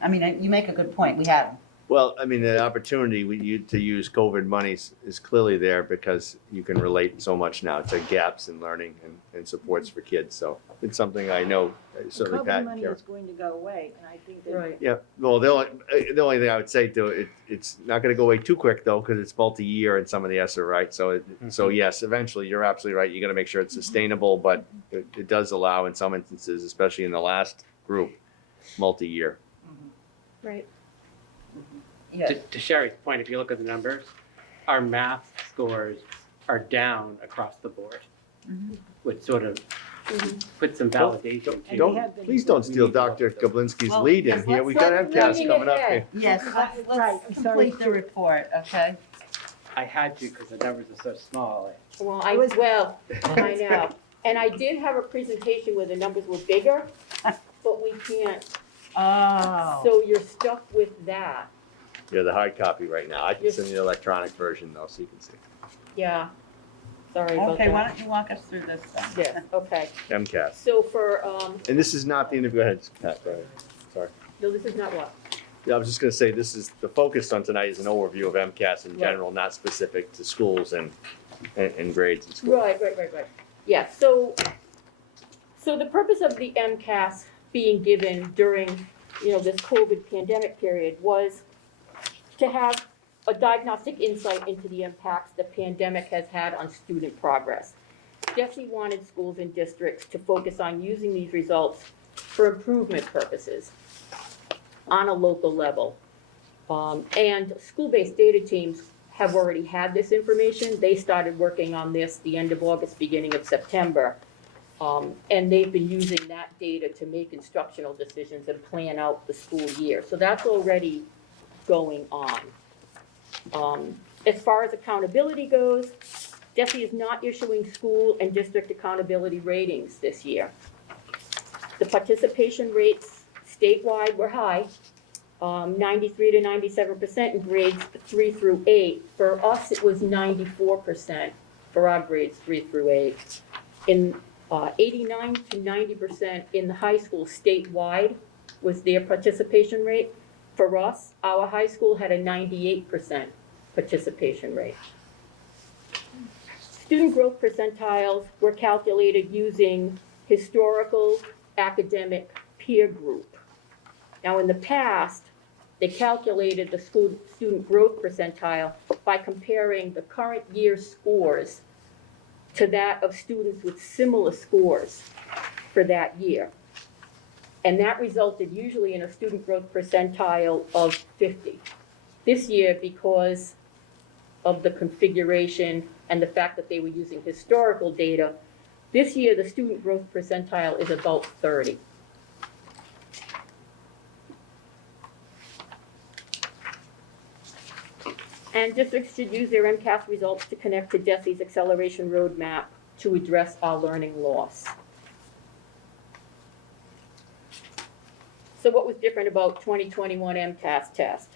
I mean, you make a good point, we have them. Well, I mean, the opportunity to use COVID monies is clearly there because you can relate so much now to gaps in learning and supports for kids. So it's something I know certainly COVID Pat money care. is going to go away, and I think that. Right. Yeah, well, the only thing I would say to it, it's not gonna go away too quick though, because it's multi-year in some of the ESSER, right? So, so yes, eventually, you're absolutely right. You gotta make sure it's sustainable, but it does allow in some instances, especially in the last group, multi-year. Right. Yes. To Sherry's point, if you look at the numbers, our math scores are down across the board, which sort of puts some validation And to. they have been- Please don't steal Dr. Kablinski's Well, lead in yes, here. We got let's- MCAS let's coming up ahead. here. Yes, Right, let's I'm sorry. complete the report, okay? I had to because the numbers are so small. Well, I know. And I did have a presentation where the numbers were bigger, but we can't, Oh. so you're stuck with that. You're the hard copy right now. I can send you the electronic version though, so you can see. Yeah. Sorry about Okay, why that. don't you walk us through this then? Yes, okay. MCAS. So for, And this is not the interview. Go ahead, Pat, go ahead. Sorry. no, this is not what? Yeah, I was just gonna say, this is, the focus on tonight is an overview of MCAS in general, not specific to schools and grades in schools. Right. Yeah, so the purpose of the MCAS being given during, this COVID pandemic period was to have a diagnostic insight into the impacts the pandemic has had on student progress. DESE wanted schools and districts to focus on using these results for improvement purposes on a local level. And school-based data teams have already had this information. They started working on this the end of August, beginning of September. And they've been using that data to make instructional decisions and plan out the school year. So that's already going on. As far as accountability goes, DESE is not issuing school and district accountability ratings this year. The participation rates statewide were high, 93 to 97% in grades 3 through 8. For us, it was 94% for our grades 3 through 8. In 89 to 90% in the high school statewide was their participation rate. For us, our high school had a 98% participation rate. Student growth percentiles were calculated using historical academic peer group. Now, in the past, they calculated the student growth percentile by comparing the current year's scores to that of students with similar scores for that year. And that resulted usually in a student growth percentile of 50. This year, because of the configuration and the fact that they were using historical data, this year the student growth percentile is about 30. And districts should use their MCAS results to connect to DESE's acceleration roadmap to address our learning loss. So what was different about 2021 MCAS test?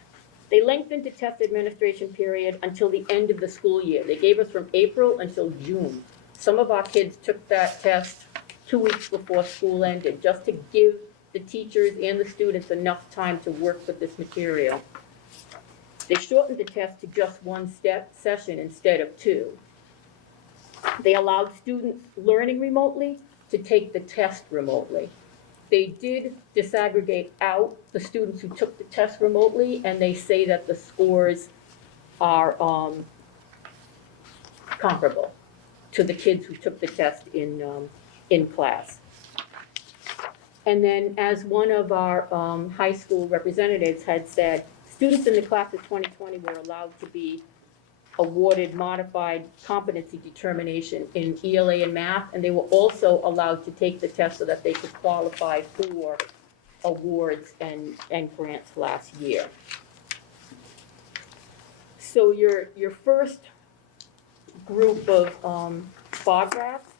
They lengthened the test administration period until the end of the school year. They gave us from April until June. Some of our kids took that test 2 weeks before school ended, just to give the teachers and the students enough time to work with this material. They shortened the test to just one session instead of two. They allowed students learning remotely to take the test remotely. They did disaggregate out the students who took the test remotely, and they say that the scores are comparable to the kids who took the test in class. And then, as one of our high school representatives had said, students in the class of 2020 were allowed to be awarded modified competency determination in ELA and math, and they were also allowed to take the test so that they could qualify for awards and grants last year. So your first group of bar graphs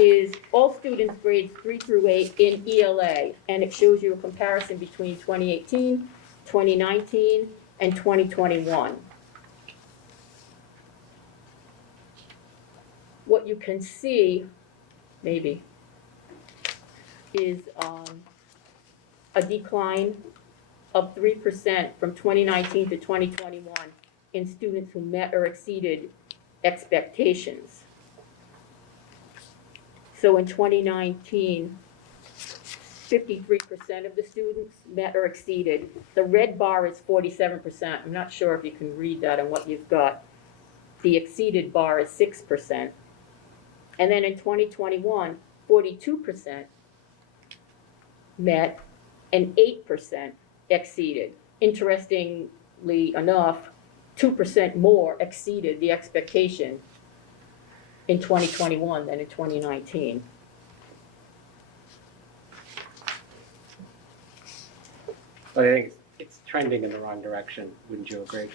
is all students grades 3 through 8 in ELA, and it shows you a comparison between 2018, 2019, and 2021. What you can see, maybe, is a decline of 3% from 2019 to 2021 in students who met or exceeded expectations. So in 2019, 53% of the students met or exceeded. The red bar is 47%. I'm not sure if you can read that on what you've got. The exceeded bar is 6%. And then in 2021, 42% met and 8% exceeded. Interestingly enough, 2% more exceeded the expectation in 2021 than in 2019. But I think it's trending in the wrong direction, wouldn't you agree?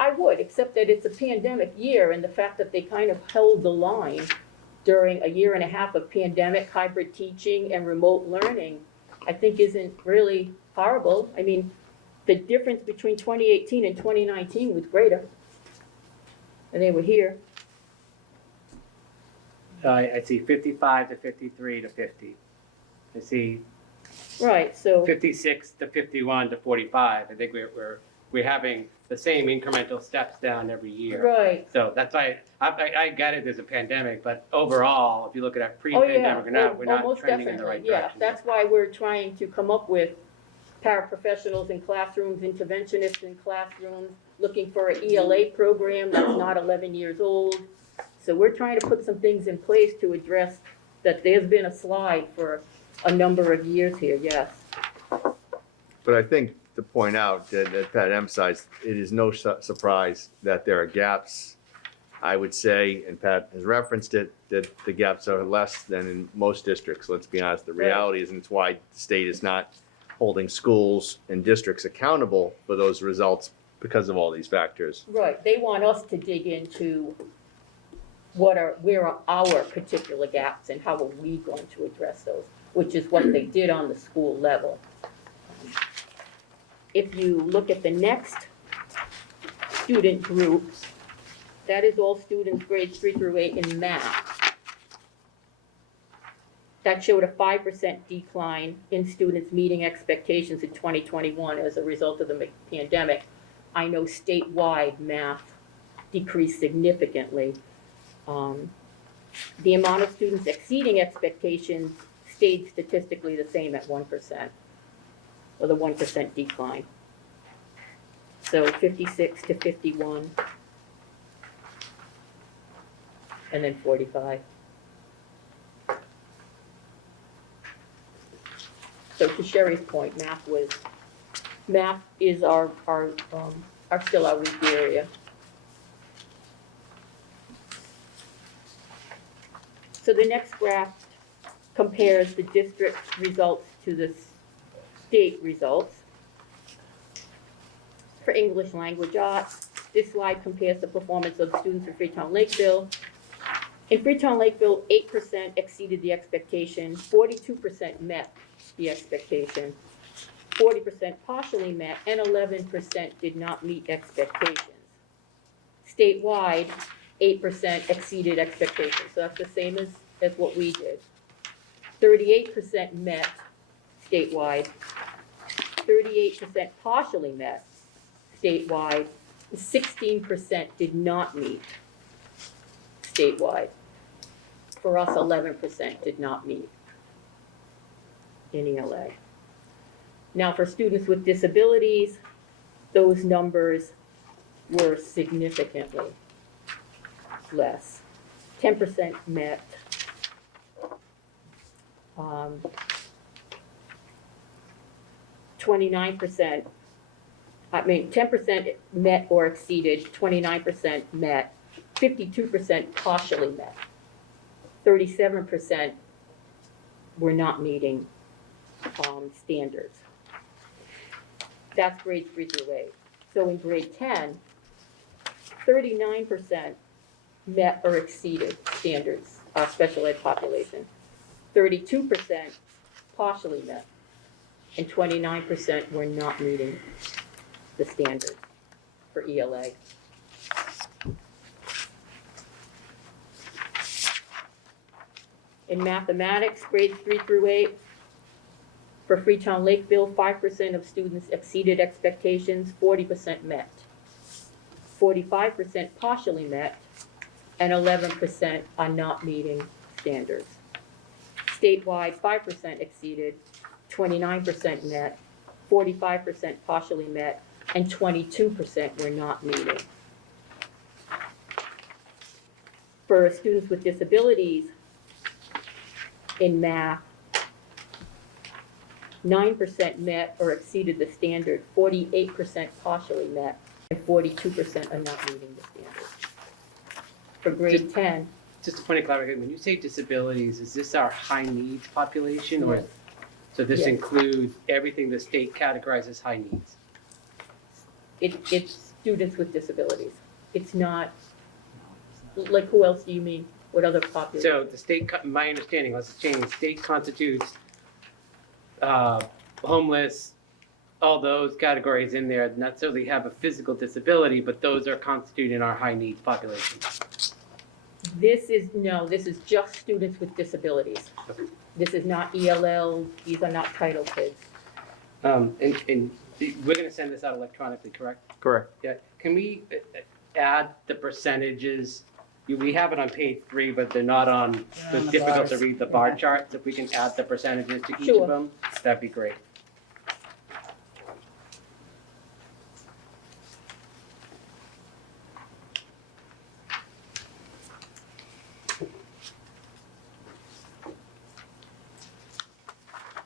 I would, except that it's a pandemic year, and the fact that they kind of held the line during a year and a half of pandemic, hybrid teaching, and remote learning, I think isn't really horrible. I mean, the difference between 2018 and 2019 was greater, and they were here. I see 55 to 53 to 50. I see Right, so, 56 to 51 to 45. I think we're having the same incremental steps down every year. right. So that's why I get it, there's a pandemic, but overall, if you look at our Oh, pre-pandemic yeah, or now, we're not almost trending in the right definitely, yeah. direction. That's why we're trying to come up with paraprofessionals in classrooms, interventionists in classrooms, looking for an ELA program that's not 11 years old. So we're trying to put some things in place to address that. There's been a slide for a number of years here, yes. But I think to point out that Pat emphasized, it is no surprise that there are gaps. I would say, and Pat has referenced it, that the gaps are less than in most districts. Let's be honest, the reality is, and it's why the state is not holding schools and districts accountable for those results because of all these factors. Right, they want us to dig into where are our particular gaps and how are we going to address those, which is what they did on the school level. If you look at the next student group, that is all students grades 3 through 8 in math. That showed a 5% decline in students meeting expectations in 2021 as a result of the pandemic. I know statewide math decreased significantly. The amount of students exceeding expectations stayed statistically the same at 1%, or the 1% decline. So 56 to 51, and then 45. So to Sherry's point, math is still our weak area. So the next graph compares the district results to the state results. For English language arts, This slide compares the performance of students in Freetown-Lakeville. In Freetown-Lakeville, 8% exceeded the expectation, 42% met the expectation, 40% partially met, and 11% did not meet expectations. Statewide, 8% exceeded expectations, so that's the same as what we did. 38% met statewide, 38% partially met statewide, 16% did not meet statewide. For us, 11% did not meet in ELA. Now, for students with disabilities, those numbers were significantly less. 10% met. 29%, 10% met or exceeded, 29% met, 52% partially met. 37% were not meeting standards. That's grades 3 through 8. So in grade 10, 39% met or exceeded standards, our special ed population. 32% partially met, and 29% were not meeting the standards for ELA. In mathematics, grades 3 through 8, for Freetown-Lakeville, 5% of students exceeded expectations, 40% met. 45% partially met, and 11% are not meeting standards. Statewide, 5% exceeded, 29% met, 45% partially met, and 22% were not meeting. For students with disabilities, in math, 9% met or exceeded the standard, 48% partially met, and 42% are not meeting the standard. For grade 10, Just a point of clarification, when you say disabilities, is this our high needs population or? Yes. So this Yes. includes everything the state categorizes high needs? it's students with disabilities. It's not, like, who else do you mean? What other population? So the state, my understanding, let's change, state constitutes homeless, all those categories in there, not necessarily have a physical disability, but those are constituted in our high needs population. This is just students with disabilities. This is not ELL, these are not Title kids. And we're gonna send this out electronically, correct? Correct. Yeah, can we add the percentages? We have it on page 3, but they're not on, on it's the difficult to bars. read the bar charts. If we can add the percentages to each Sure. of them, that'd be great.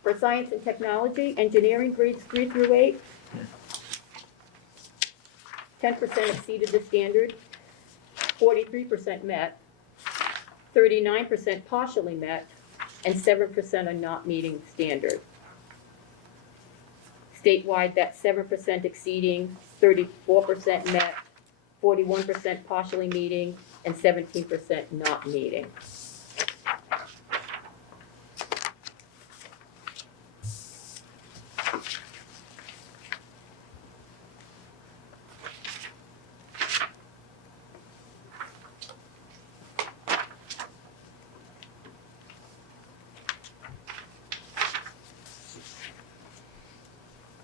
For science and technology, engineering grades 3 through 8, 10% exceeded the standard, 43% met, 39% partially met, and 7% are not meeting standard. Statewide, that's 7% exceeding, 34% met, 41% partially meeting, and 17% not meeting.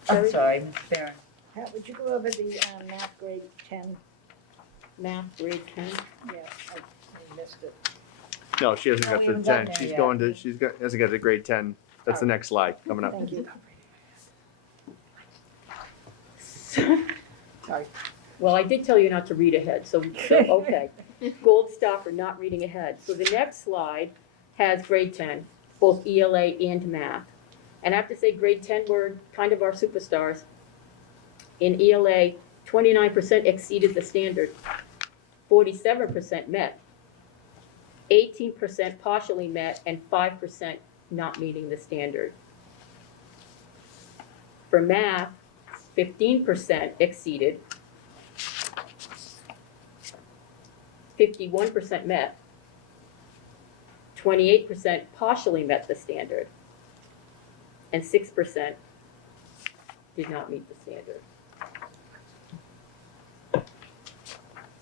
I'm sorry, Ms. Barron. Pat, would you go over the math grade 10? Math, grade 10. Yeah, I missed it. No, she hasn't No, got we to haven't 10. gotten there She's yet. going to, hasn't got to grade 10. That's the next slide coming up. Thank you. Sorry. Well, I did tell you not to read ahead, so okay. Gold star for not reading ahead. So the next slide has grade 10, both ELA and math. And I have to say, grade 10 were kind of our superstars. In ELA, 29% exceeded the standard, 47% met, 18% partially met, and 5% not meeting the standard. For math, 15% exceeded, 51% met. 28% partially met the standard. And 6% did not meet the standard.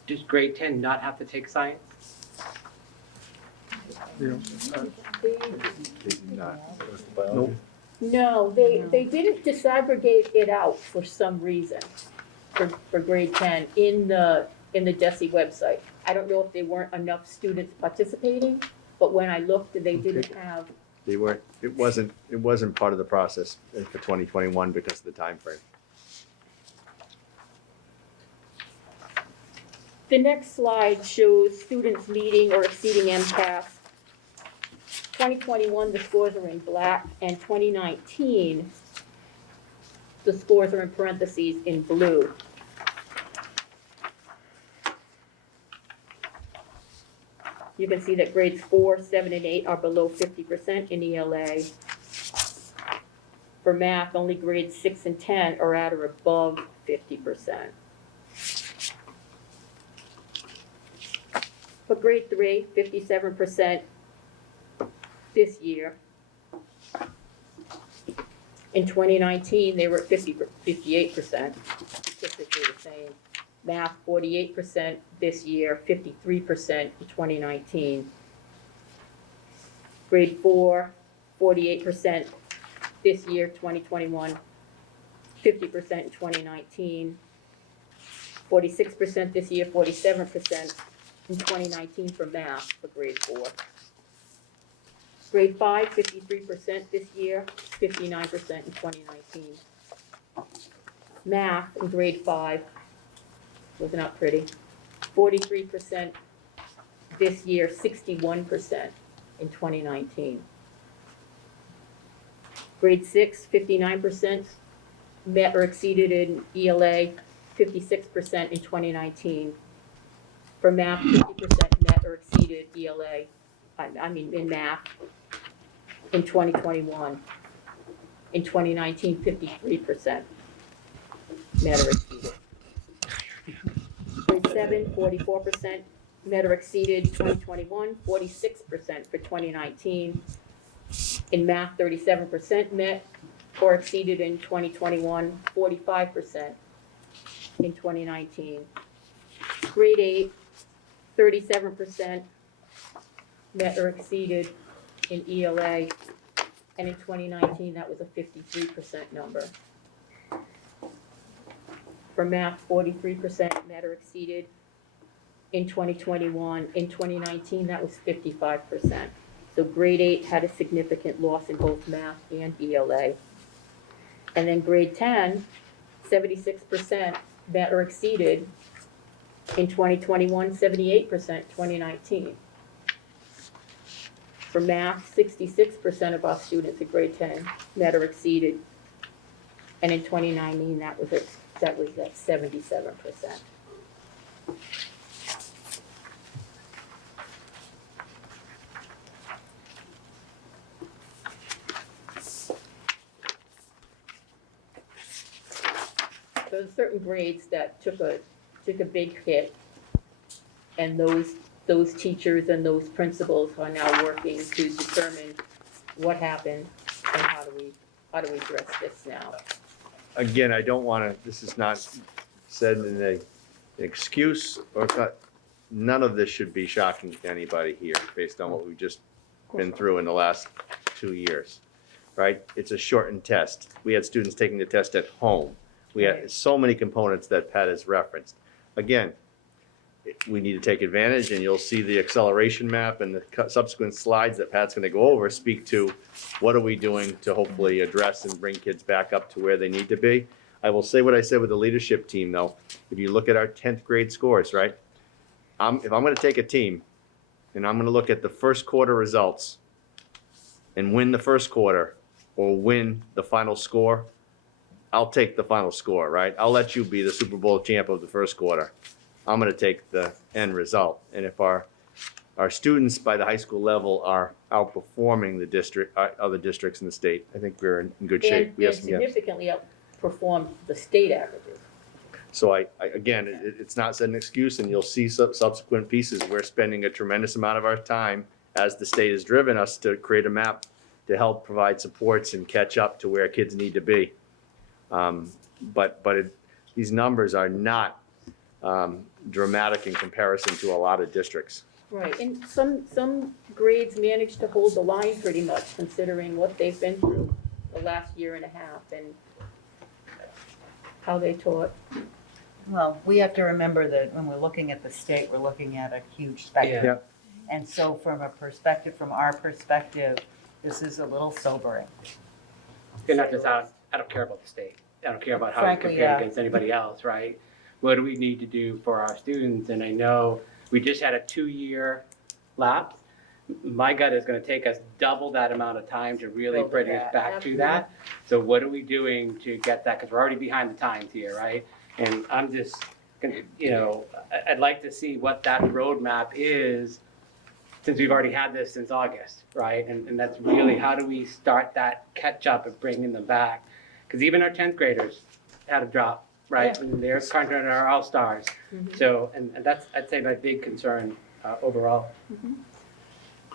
Does grade 10 not have to take science? They, They did not. Nope. no, they didn't disaggregate it out for some reason for grade 10 in the DESI website. I don't know if there weren't enough students participating, but when I looked, they didn't have. They weren't, it wasn't part of the process for 2021 because of the time frame. The next slide shows students meeting or exceeding MCAS. 2021, the scores are in black, and 2019, the scores are in parentheses in blue. You can see that grades 4, 7, and 8 are below 50% in ELA. For math, only grades 6 and 10 are at or above 50%. For grade 3, 57% this year. In 2019, they were at 58%, statistically the same. Math, 48% this year, 53% in 2019. Grade 4, 48% this year, 2021, 50% in 2019. 46% this year, 47% in 2019 for math for grade 4. Grade 5, 53% this year, 59% in 2019. Math in grade 5 was not pretty. 43% this year, 61% in 2019. Grade 6, 59% met or exceeded in ELA, 56% in 2019. For math, 50% met or exceeded ELA, in math, in 2021. In 2019, 53% met or exceeded. Grade 7, 44% met or exceeded 2021, 46% for 2019. In math, 37% met or exceeded in 2021, 45% in 2019. Grade 8, 37% met or exceeded in ELA, and in 2019, that was a 53% number. For math, 43% met or exceeded in 2021. In 2019, that was 55%. So grade 8 had a significant loss in both math and ELA. And then grade 10, 76% met or exceeded in 2021, 78% 2019. For math, 66% of our students at grade 10 met or exceeded. And in 2019, that was at 77%. There are certain grades that took a big hit, and those teachers and those principals are now working to determine what happened and how do we address this now. Again, I don't want to, this is not said in an excuse, or it's not, none of this should be shocking to anybody here based on what we've just been through in the last 2 years, right? It's a shortened test. We had students taking the test at home. We had so many components that Pat has referenced. Again, we need to take advantage, and you'll see the acceleration map and the subsequent slides that Pat's going to go over speak to what are we doing to hopefully address and bring kids back up to where they need to be. I will say what I said with the leadership team, though. If you look at our 10th grade scores, right? If I'm going to take a team and I'm going to look at the first quarter results and win the first quarter or win the final score, I'll take the final score, right? I'll let you be the Super Bowl champ of the first quarter. I'm going to take the end result. And if our students by the high school level are outperforming the district, other districts in the state, I think we're in good shape. And significantly outperformed the state averages. So again, it's not said an excuse, and you'll see subsequent pieces. We're spending a tremendous amount of our time, as the state has driven us, to create a map to help provide supports and catch up to where kids need to be. These numbers are not dramatic in comparison to a lot of districts. Right, and some grades manage to hold the line pretty much, considering what they've been through the last year and a half and how they taught. Well, we have to remember that when we're looking at the state, we're looking at a huge spectrum. Yeah. And so from our perspective, this is a little sobering. And not just I don't care about the state. I don't care about how we Frankly, compare yeah. against anybody else, right? What do we need to do for our students? And I know we just had a 2-year lapse. My gut is gonna take us double that amount of time to really Build it bring us back. back to that. So what are we doing to get that? Because we're already behind the times here, right? And I'm just, I'd like to see what that roadmap is, since we've already had this since August, right? And that's really, how do we start that catch up of bringing them back? Because even our 10th graders had a drop, right? And they're kind of our all-stars. So, and that's, I'd say, my big concern overall.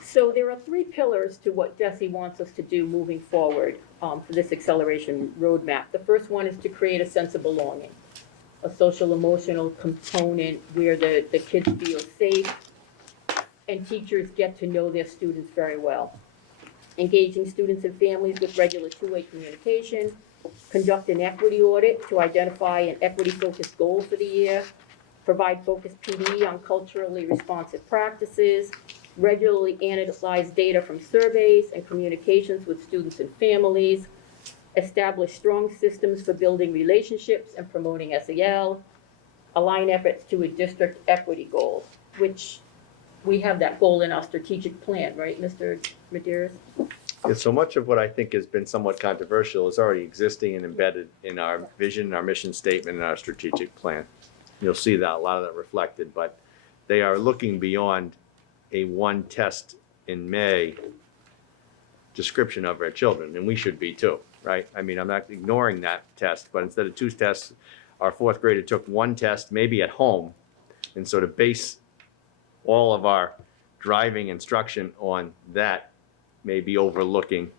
So there are 3 pillars to what DESE wants us to do moving forward for this acceleration roadmap. The first one is to create a sense of belonging, a social emotional component where the kids feel safe and teachers get to know their students very well. Engaging students and families with regular two-way communication, conduct an equity audit to identify an equity-focused goal for the year, provide focused PD on culturally responsive practices, regularly analyze data from surveys and communications with students and families, establish strong systems for building relationships and promoting SEL, align efforts to a district equity goal, which we have that goal in our strategic plan, right, Mr. Medeiros? Yeah, so much of what I think has been somewhat controversial is already existing and embedded in our vision, our mission statement, and our strategic plan. You'll see that, a lot of that reflected, but they are looking beyond a one test in May description of our children, and we should be too, right? I mean, I'm not ignoring that test, but instead of 2 tests, our 4th grader took 1 test, maybe at home, and so to base all of our driving instruction on that may be overlooking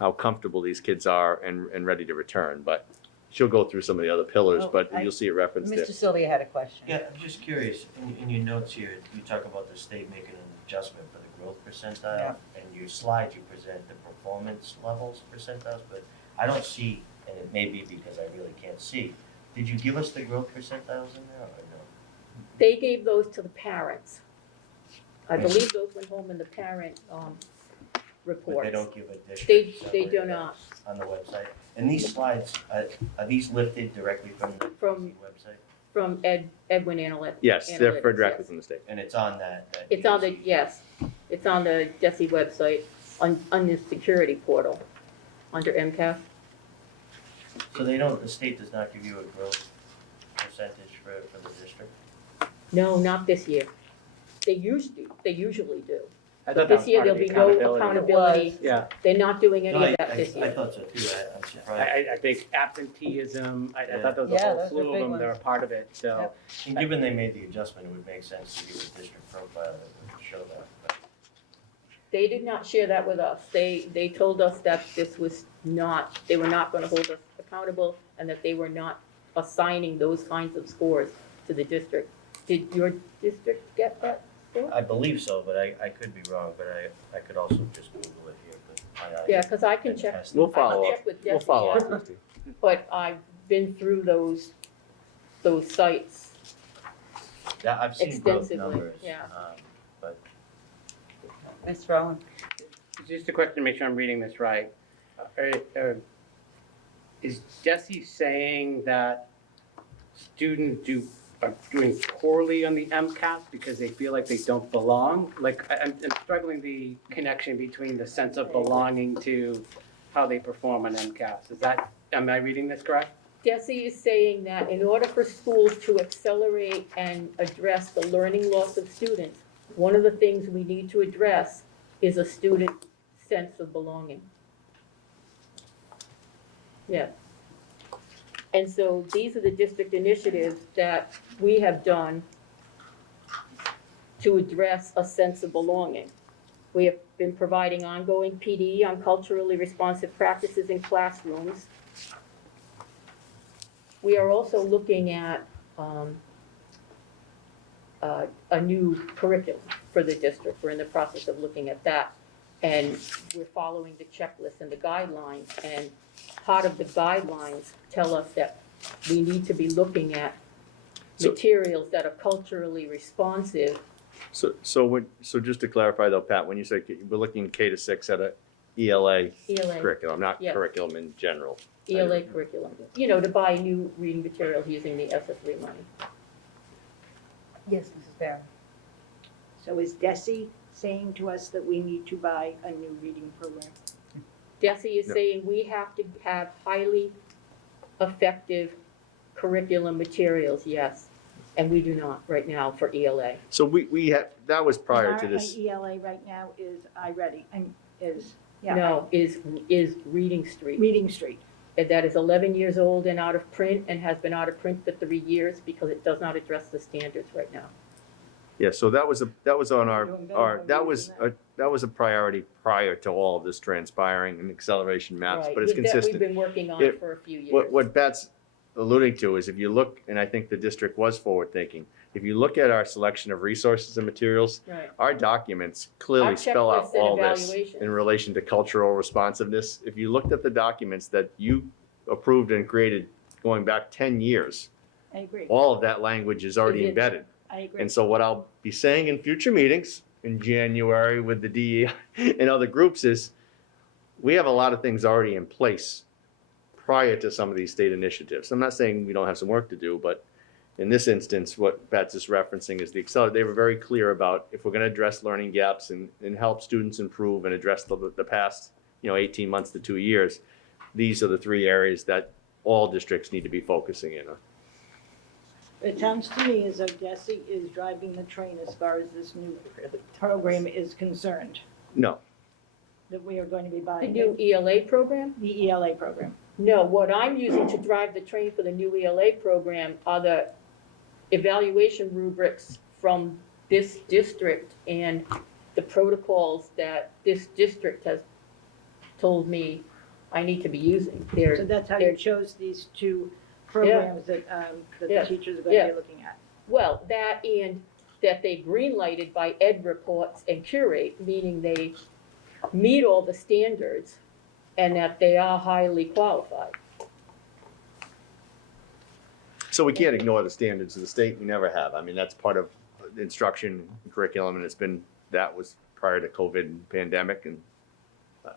how comfortable these kids are and ready to return. But she'll go through some of the other pillars, but you'll see it referenced there. Mr. Sylvia had a question. Yeah, I'm just curious, in your notes here, you talk about the state making an adjustment for the growth percentile. And your slides, you present the performance levels percentiles, but I don't see, and it may be because I really can't see. Did you give us the growth percentiles in there or no? They gave those to the parents. I believe those went home in the parent But reports. they don't give a district They summary do not. on the website? And these slides, are these lifted directly from the From- website? From Edwin Analytics. Yes, they're for Analytics, directly yes. from the state. And it's on that It's on the, agency? yes, it's on the DESE website, on the security portal, under Mcaf. So the state does not give you a growth percentage for the district? No, not this year. They usually do. I But thought that this was year, part of there'll the be no accountability. Yeah, They're not doing any No, of that this I year. thought so too, I'm surprised. I think absenteeism, I Yeah. thought there was a Yeah, whole those are slew of big them that are ones. part of it, so. Yep. And given they made the adjustment, it would make sense to give a district profile that would show that. But They did not share that with us. They told us that this was not, they were not gonna hold us accountable and that they were not assigning those kinds of scores to the district. Did your district get that score? I believe so, but I could be wrong, but I could also just Google it here, but my eyes. Yeah, cause I can been check, tested. We'll I follow can up. check with We'll DESE, follow yeah, up, Christie. but I've been through those sites. Yeah, I've seen growth extensively, numbers. yeah. But Ms. Rowan? Just a question to make sure I'm reading this right. Is Jesse saying that students are doing poorly on the MCAS because they feel like they don't belong? Like, I'm struggling the connection between the sense of belonging to how they perform on MCAS. Am I reading this correct? DESE is saying that in order for schools to accelerate and address the learning loss of students, one of the things we need to address is a student sense of belonging. Yeah. And so these are the district initiatives that we have done to address a sense of belonging. We have been providing ongoing PD on culturally responsive practices in classrooms. We are also looking at a new curriculum for the district. We're in the process of looking at that. And we're following the checklist and the guidelines. And part of the guidelines tell us that we need to be looking at So- materials that are culturally responsive. So just to clarify though, Pat, when you say we're looking K to 6 at a ELA ELA, curriculum, not Yeah. curriculum in general. ELA curriculum, to buy new reading materials using the SS3 money. Yes, Mrs. Barron. So is DESI saying to us that we need to buy a new reading program? DESI is No. saying we have to have highly effective curriculum materials, yes. And we do not right now for ELA. So we had, that was prior to And this. our ELA right now is iReady, yeah. No, is Reading Street. Reading Street. And that is 11 years old and out of print and has been out of print for 3 years because it does not address the standards right now. Yeah, so that was on You're doing better that than was that. that was a priority prior to all of this transpiring and acceleration maps, Right. but it's We've consistent. been working on It- it for a few years. What Pat's alluding to is if you look, and I think the district was forward-thinking, if you look at our selection of resources and materials, Right. our documents clearly Our spell out checklists and all this evaluations. in relation to cultural responsiveness. If you looked at the documents that you approved and created going back 10 years, I agree, all of that language is already Is in- embedded. I agree. And so what I'll be saying in future meetings in January with the DE and other groups is, we have a lot of things already in place prior to some of these state initiatives. I'm not saying we don't have some work to do, but in this instance, what Pat's just referencing is the accelerate. They were very clear about if we're gonna address learning gaps and help students improve and address the past, 18 months to 2 years, these are the 3 areas that all districts need to be focusing in on. It sounds to me as though DESI is driving the train as far as this new program is concerned, No, that we are going to be The buying new ELA program? the ELA program. No, what I'm using to drive the train for the new ELA program are the evaluation rubrics from this district and the protocols that this district has told me I need to be using. So that's how you chose these 2 programs that the Yeah. teachers are going to Yeah. be looking at. Well, that and that they green-lighted by Ed Reports and Curate, meaning they meet all the standards and that they are highly qualified. so we can't ignore the standards of the state. We never have. I mean, that's part of the instruction curriculum, and that was prior to COVID and pandemic, and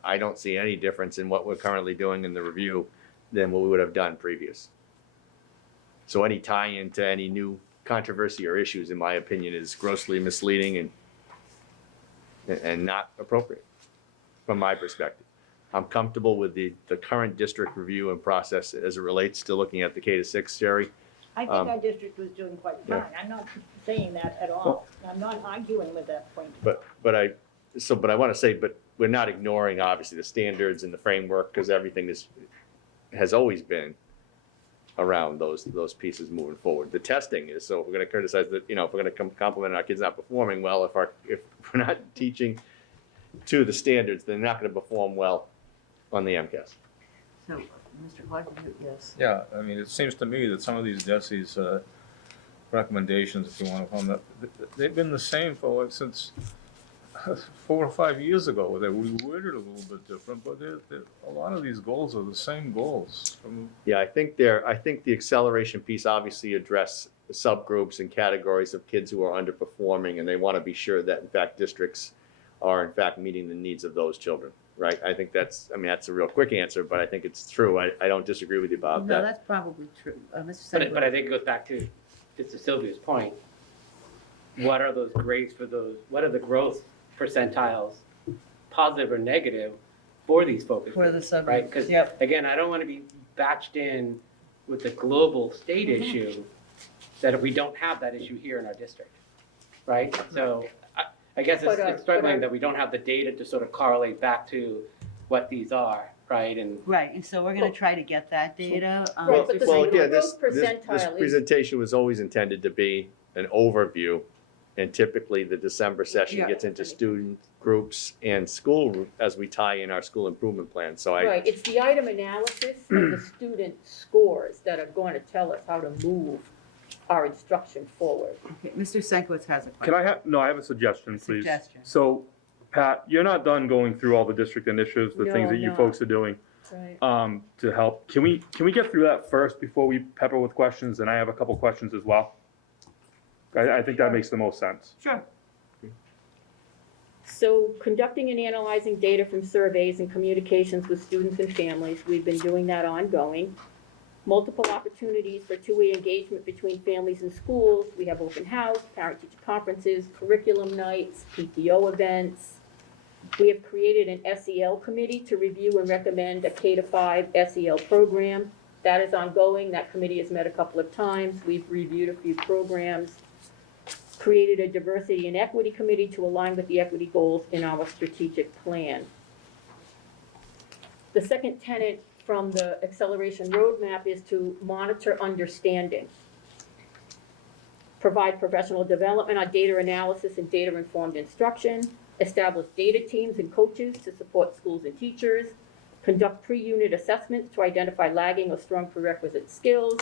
I don't see any difference in what we're currently doing in the review than what we would have done previous. So any tie-in to any new controversy or issues, in my opinion, is grossly misleading and not appropriate from my perspective. I'm comfortable with the current district review and process as it relates to looking at the K to 6, Jerry. I think our district was doing quite fine. yeah. I'm not saying that at all. I'm not arguing with that point. But I want to say, but we're not ignoring obviously the standards and the framework, because everything has always been around those pieces moving forward. The testing is, so if we're going to criticize that, if we're going to compliment our kids not performing well, if we're not teaching to the standards, they're not going to perform well on the MCAS. So, Mr. Clark, yes. Yeah, I mean, it seems to me that some of these DESI's recommendations, if you want to call them that, they've been the same for since 4 or 5 years ago. We worded a little bit different, but a lot of these goals are the same goals. Yeah, I think the acceleration piece obviously address the subgroups and categories of kids who are underperforming, and they want to be sure that in fact districts are in fact meeting the needs of those children, right? I think that's a real quick answer, but I think it's true. I don't disagree with you about No, that. that's probably true. Mr. But I Sengler. think it goes back to Sylvia's point. What are those grades for those, what are the growth percentiles, positive or negative, for these focus For the groups, subgroups, right? Because yep. again, I don't want to be batched in with the global state issue, that if we don't have that issue here in our district, right? So I guess But, it's struggling that we don't have the data to sort of correlate back to what these are, right? And Right, and so we're gonna try to get that data. Right, but the Well, single again, this growth percentile this is- presentation was always intended to be an overview. And typically, the December session Yeah. gets into student groups and school as we tie in our school improvement plan. So Right, it's the item analysis and the student scores that are going to tell us how to move our instruction forward. Okay, Mr. Senkowitz has a question. Can I have, no, I have a suggestion, please. Suggestion. So, Pat, you're not done going through all the district initiatives, the No, things that I'm you not. folks are doing, Right. to help. Can we get through that first before we pepper with questions? And I have a couple questions as well. I think that makes the most sense. Sure. So conducting and analyzing data from surveys and communications with students and families, we've been doing that ongoing. Multiple opportunities for two-way engagement between families and schools. We have open house, parent-teacher conferences, curriculum nights, PTO events. We have created an SEL committee to review and recommend a K-5 SEL program. That is ongoing. That committee has met a couple of times. We've reviewed a few programs. Created a diversity and equity committee to align with the equity goals in our strategic plan. The second tenet from the acceleration roadmap is to monitor understanding. Provide professional development on data analysis and data-informed instruction. Establish data teams and coaches to support schools and teachers. Conduct pre-unit assessments to identify lagging or strong prerequisite skills.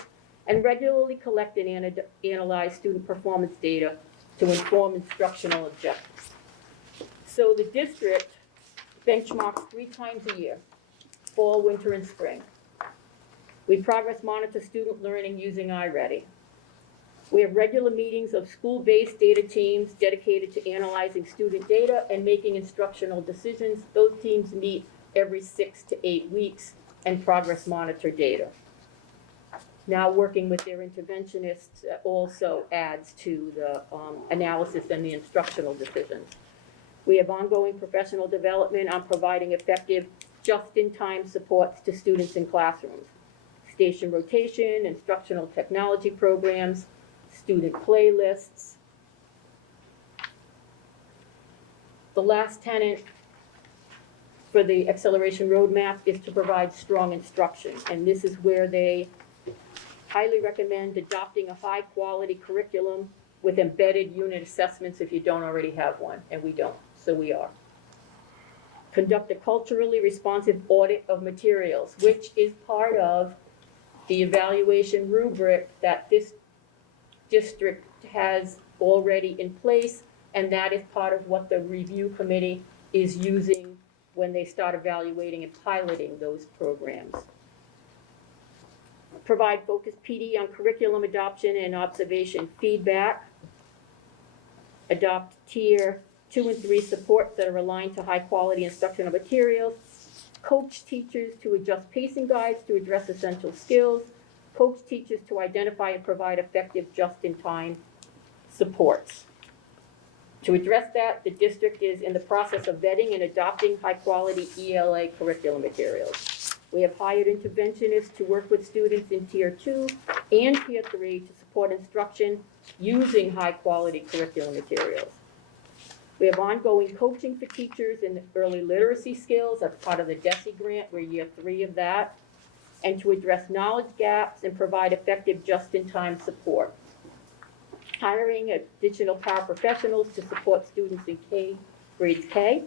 And regularly collect and analyze student performance data to inform instructional objectives. So the district benchmarks 3 times a year, fall, winter, and spring. We progress monitor student learning using iReady. We have regular meetings of school-based data teams dedicated to analyzing student data and making instructional decisions. Those teams meet every 6 to 8 weeks and progress monitor data. Now working with their interventionists also adds to the analysis and the instructional decisions. We have ongoing professional development on providing effective just-in-time supports to students in classrooms. Station rotation, instructional technology programs, student playlists. The last tenet for the acceleration roadmap is to provide strong instruction, and this is where they highly recommend adopting a high-quality curriculum with embedded unit assessments if you don't already have one, and we don't, so we are. Conduct a culturally responsive audit of materials, which is part of the evaluation rubric that this district has already in place, and that is part of what the review committee is using when they start evaluating and piloting those programs. Provide focused PD on curriculum adoption and observation feedback. Adopt tier 2 and 3 supports that are aligned to high quality instructional materials. Coach teachers to adjust pacing guides to address essential skills. Coach teachers to identify and provide effective just-in-time supports. To address that, the district is in the process of vetting and adopting high-quality ELA curriculum materials. We have hired interventionists to work with students in Tier 2 and Tier 3 to support instruction using high-quality curriculum materials. We have ongoing coaching for teachers in early literacy skills. That's part of the DESE grant. We're year 3 of that. And to address knowledge gaps and provide effective just-in-time support. Hiring additional paraprofessionals to support students in grades K,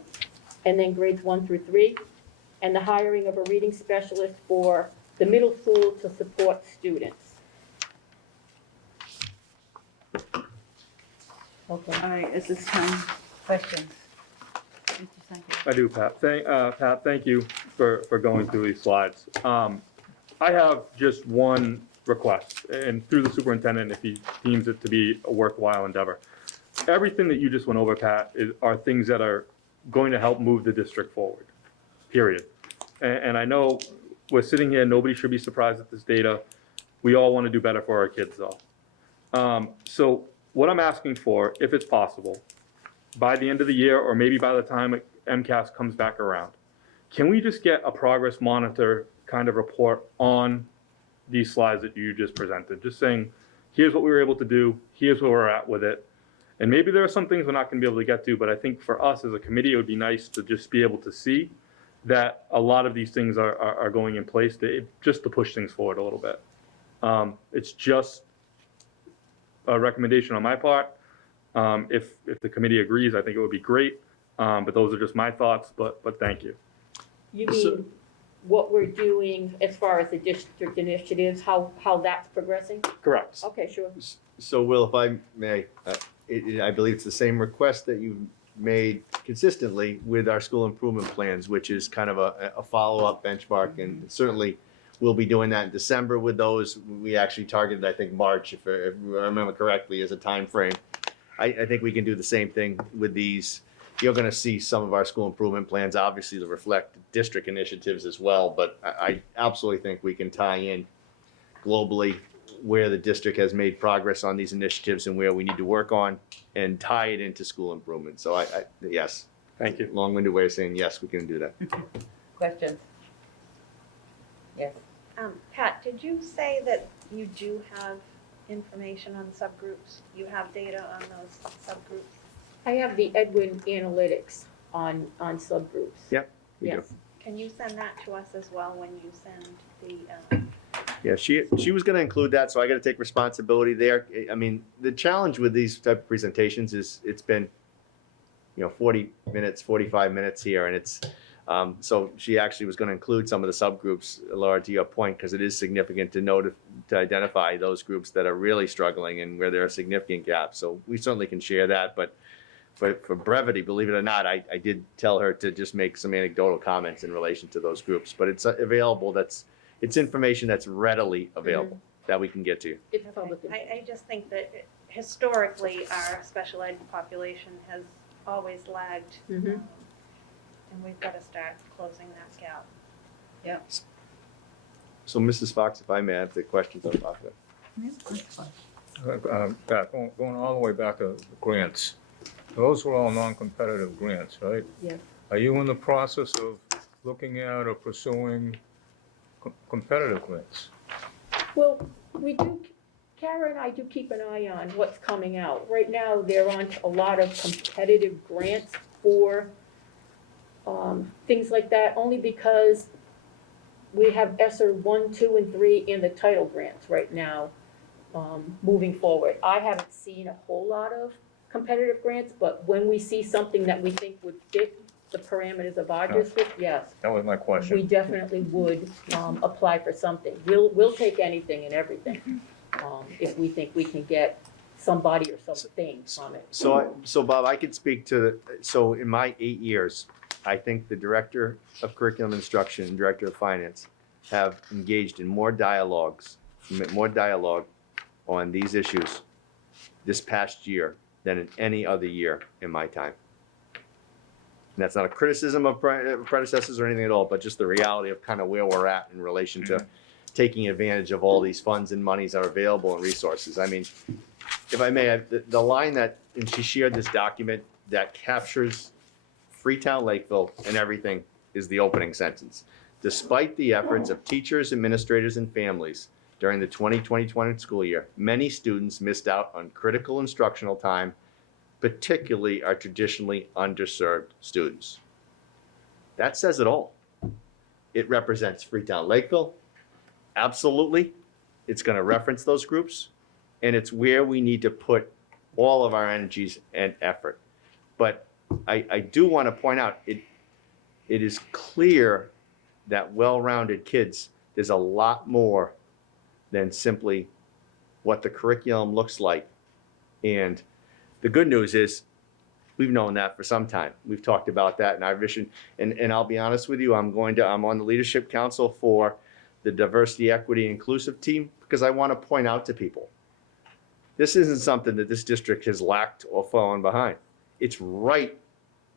and then grades 1 through 3. And the hiring of a reading specialist for the middle school to support students. Okay. All right, at this time, questions? Mr. Senkowitz. I do, Pat. Pat, thank you for going through these slides. I have just one request, and through the superintendent, if he deems it to be a worthwhile endeavor. Everything that you just went over, Pat, are things that are going to help move the district forward, period. And I know we're sitting here, nobody should be surprised at this data. We all want to do better for our kids, though. So what I'm asking for, if it's possible, by the end of the year, or maybe by the time MCAS comes back around, can we just get a progress monitor kind of report on these slides that you just presented? Just saying, here's what we were able to do, here's where we're at with it. And maybe there are some things we're not going to be able to get to, but I think for us as a committee, it would be nice to just be able to see that a lot of these things are going in place just to push things forward a little bit. It's just a recommendation on my part. If the committee agrees, I think it would be great. But those are just my thoughts, but thank you. You So- mean what we're doing as far as the district initiatives, how that's progressing? Correct. Okay, sure. So Will, if I may, I believe it's the same request that you've made consistently with our school improvement plans, which is kind of a follow-up benchmark, and certainly we'll be doing that in December with those. We actually targeted, I think, March, if I remember correctly, as a time frame. I think we can do the same thing with these. You're gonna see some of our school improvement plans, obviously, to reflect district initiatives as well, but I absolutely think we can tie in globally where the district has made progress on these initiatives and where we need to work on, and tie it into school improvement. So yes. Thank you. Long-winded way of saying, yes, we can do that. Questions? Yes. Pat, did you say that you do have information on subgroups? You have data on those subgroups? I have the Edwin analytics on subgroups. Yep, we do. Yes. Can you send that to us as well when you send the, Yeah, she was gonna include that, so I gotta take responsibility there. I mean, the challenge with these type of presentations is it's been, 40 minutes, 45 minutes here, and it's, so she actually was gonna include some of the subgroups, Laura, to your point, because it is significant to identify those groups that are really struggling and where there are significant gaps. So we certainly can share that, but for brevity, believe it or not, I did tell her to just make some anecdotal comments in relation to those groups, but it's available, it's information that's readily available that we can get to. It's public. I just think that historically, our special ed population has always lagged. Mhm. And we've got to start closing that gap. So Mrs. Fox, if I may, I have the questions about that. Pat, going all the way back to the grants, those were all non-competitive grants, right? Yes. Are you in the process of looking at or pursuing competitive grants? Well, we do, Kara and I do keep an eye on what's coming out. Right now, there aren't a lot of competitive grants for things like that, only because we have ESSER 1, 2, and 3 and the title grants right now moving forward. I haven't seen a whole lot of competitive grants, but when we see something that we think would fit the parameters of our district, yes. That was my question. We definitely would apply for something. We'll take anything and everything if we think we can get somebody or something from it. So Bob, I could speak to, so in my 8 years, I think the Director of Curriculum Instruction and Director of Finance have engaged in more dialogue on these issues this past year than in any other year in my time. And that's not a criticism of predecessors or anything at all, but just the reality of kind of where we're at in relation to taking advantage of all these funds and monies that are available and resources. I mean, if I may, the line that, and she shared this document that captures Freetown-Lakeville and everything, is the opening sentence. Despite the efforts of teachers, administrators, and families during the 2020 school year, many students missed out on critical instructional time, particularly our traditionally underserved students. That says it all. It represents Freetown-Lakeville, absolutely. It's going to reference those groups, and it's where we need to put all of our energies and effort. But I do want to point out, it is clear that well-rounded kids, there's a lot more than simply what the curriculum looks like. And the good news is, we've known that for some time. We've talked about that in our vision. And I'll be honest with you, I'm on the leadership council for the diversity, equity, inclusive team, because I want to point out to people, this isn't something that this district has lacked or fallen behind. It's right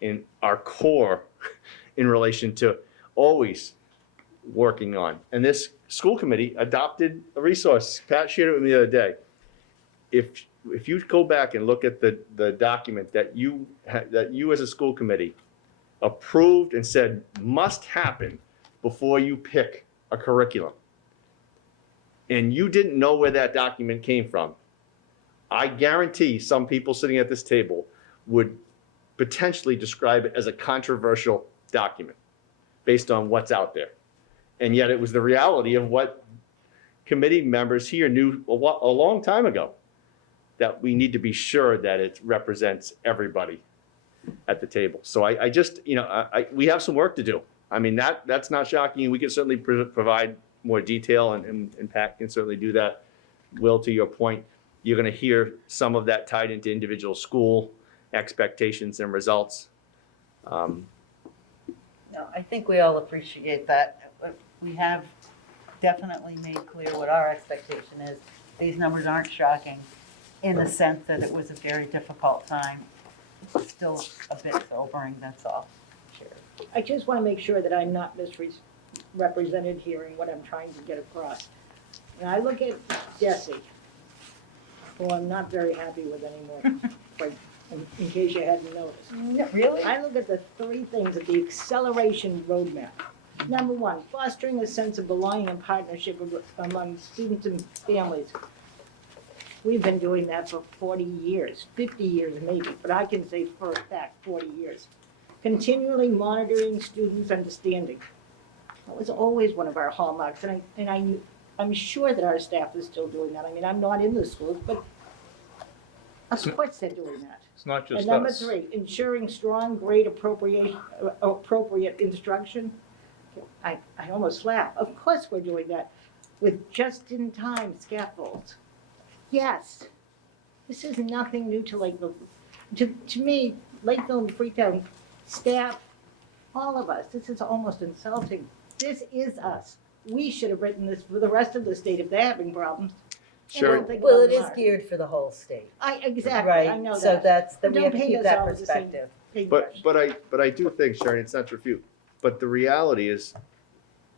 in our core in relation to always working on. And this school committee adopted a resource. Pat shared it with me the other day. If you go back and look at the document that you as a school committee approved and said must happen before you pick a curriculum, and you didn't know where that document came from, I guarantee some people sitting at this table would potentially describe it as a controversial document. based on what's out there. And yet it was the reality of what committee members here knew a long time ago, that we need to be sure that it represents everybody at the table. So I just, we have some work to do. I mean, that's not shocking. We can certainly provide more detail, and Pat can certainly do that. Will, to your point, you're gonna hear some of that tied into individual school expectations and results. No, I think we all appreciate that. We have definitely made clear what our expectation is. These numbers aren't shocking in the sense that it was a very difficult time. It's still a bit sobering, that's all. I just want to make sure that I'm not misrepresented here in what I'm trying to get across. When I look at Jesse, who I'm not very happy with anymore, quite, in case you hadn't noticed. Really? I look at the three things of the acceleration roadmap. Number one, fostering a sense of belonging and partnership among students and families. We've been doing that for 40 years, 50 years maybe, but I can say for a fact 40 years. Continually monitoring students' understanding. That was always one of our hallmarks, and I'm sure that our staff is still doing that. I mean, I'm not in the schools, but of course they're doing that. It's not just And number us. three, ensuring strong, grade appropriate instruction. I almost laugh. Of course we're doing that with just-in-time scaffolds. Yes, this is nothing new to Lakeville. To me, Lakeville and Freetown staff, all of us, this is almost insulting. This is us. We should have written this for the rest of the state if they're having problems. Sure. Well, it is geared for the whole state. Exactly, I Right, know that. so that's, But we don't have to paint keep us that all with the same perspective. paintbrush. But I do think, Sharon, it's not to refute, but the reality is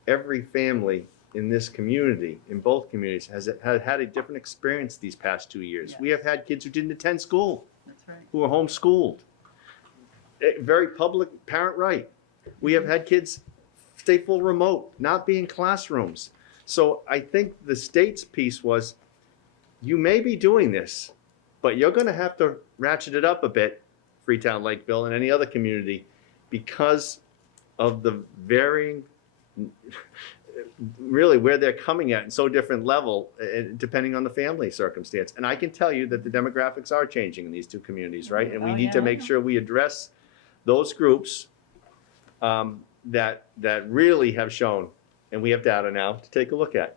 every family in this community, in both communities, has had a different experience these past 2 years. We have had kids who didn't attend school, That's right. who were homeschooled. Very public parent right. We have had kids stay full remote, not be in classrooms. So I think the state's piece was, you may be doing this, but you're gonna have to ratchet it up a bit, Freetown-Lakeville and any other community, because of the varying, really where they're coming at in so different level, depending on the family circumstance. And I can tell you that the demographics are changing in these two communities, right? And we need to make sure we address those groups that really have shown, and we have data now to take a look at.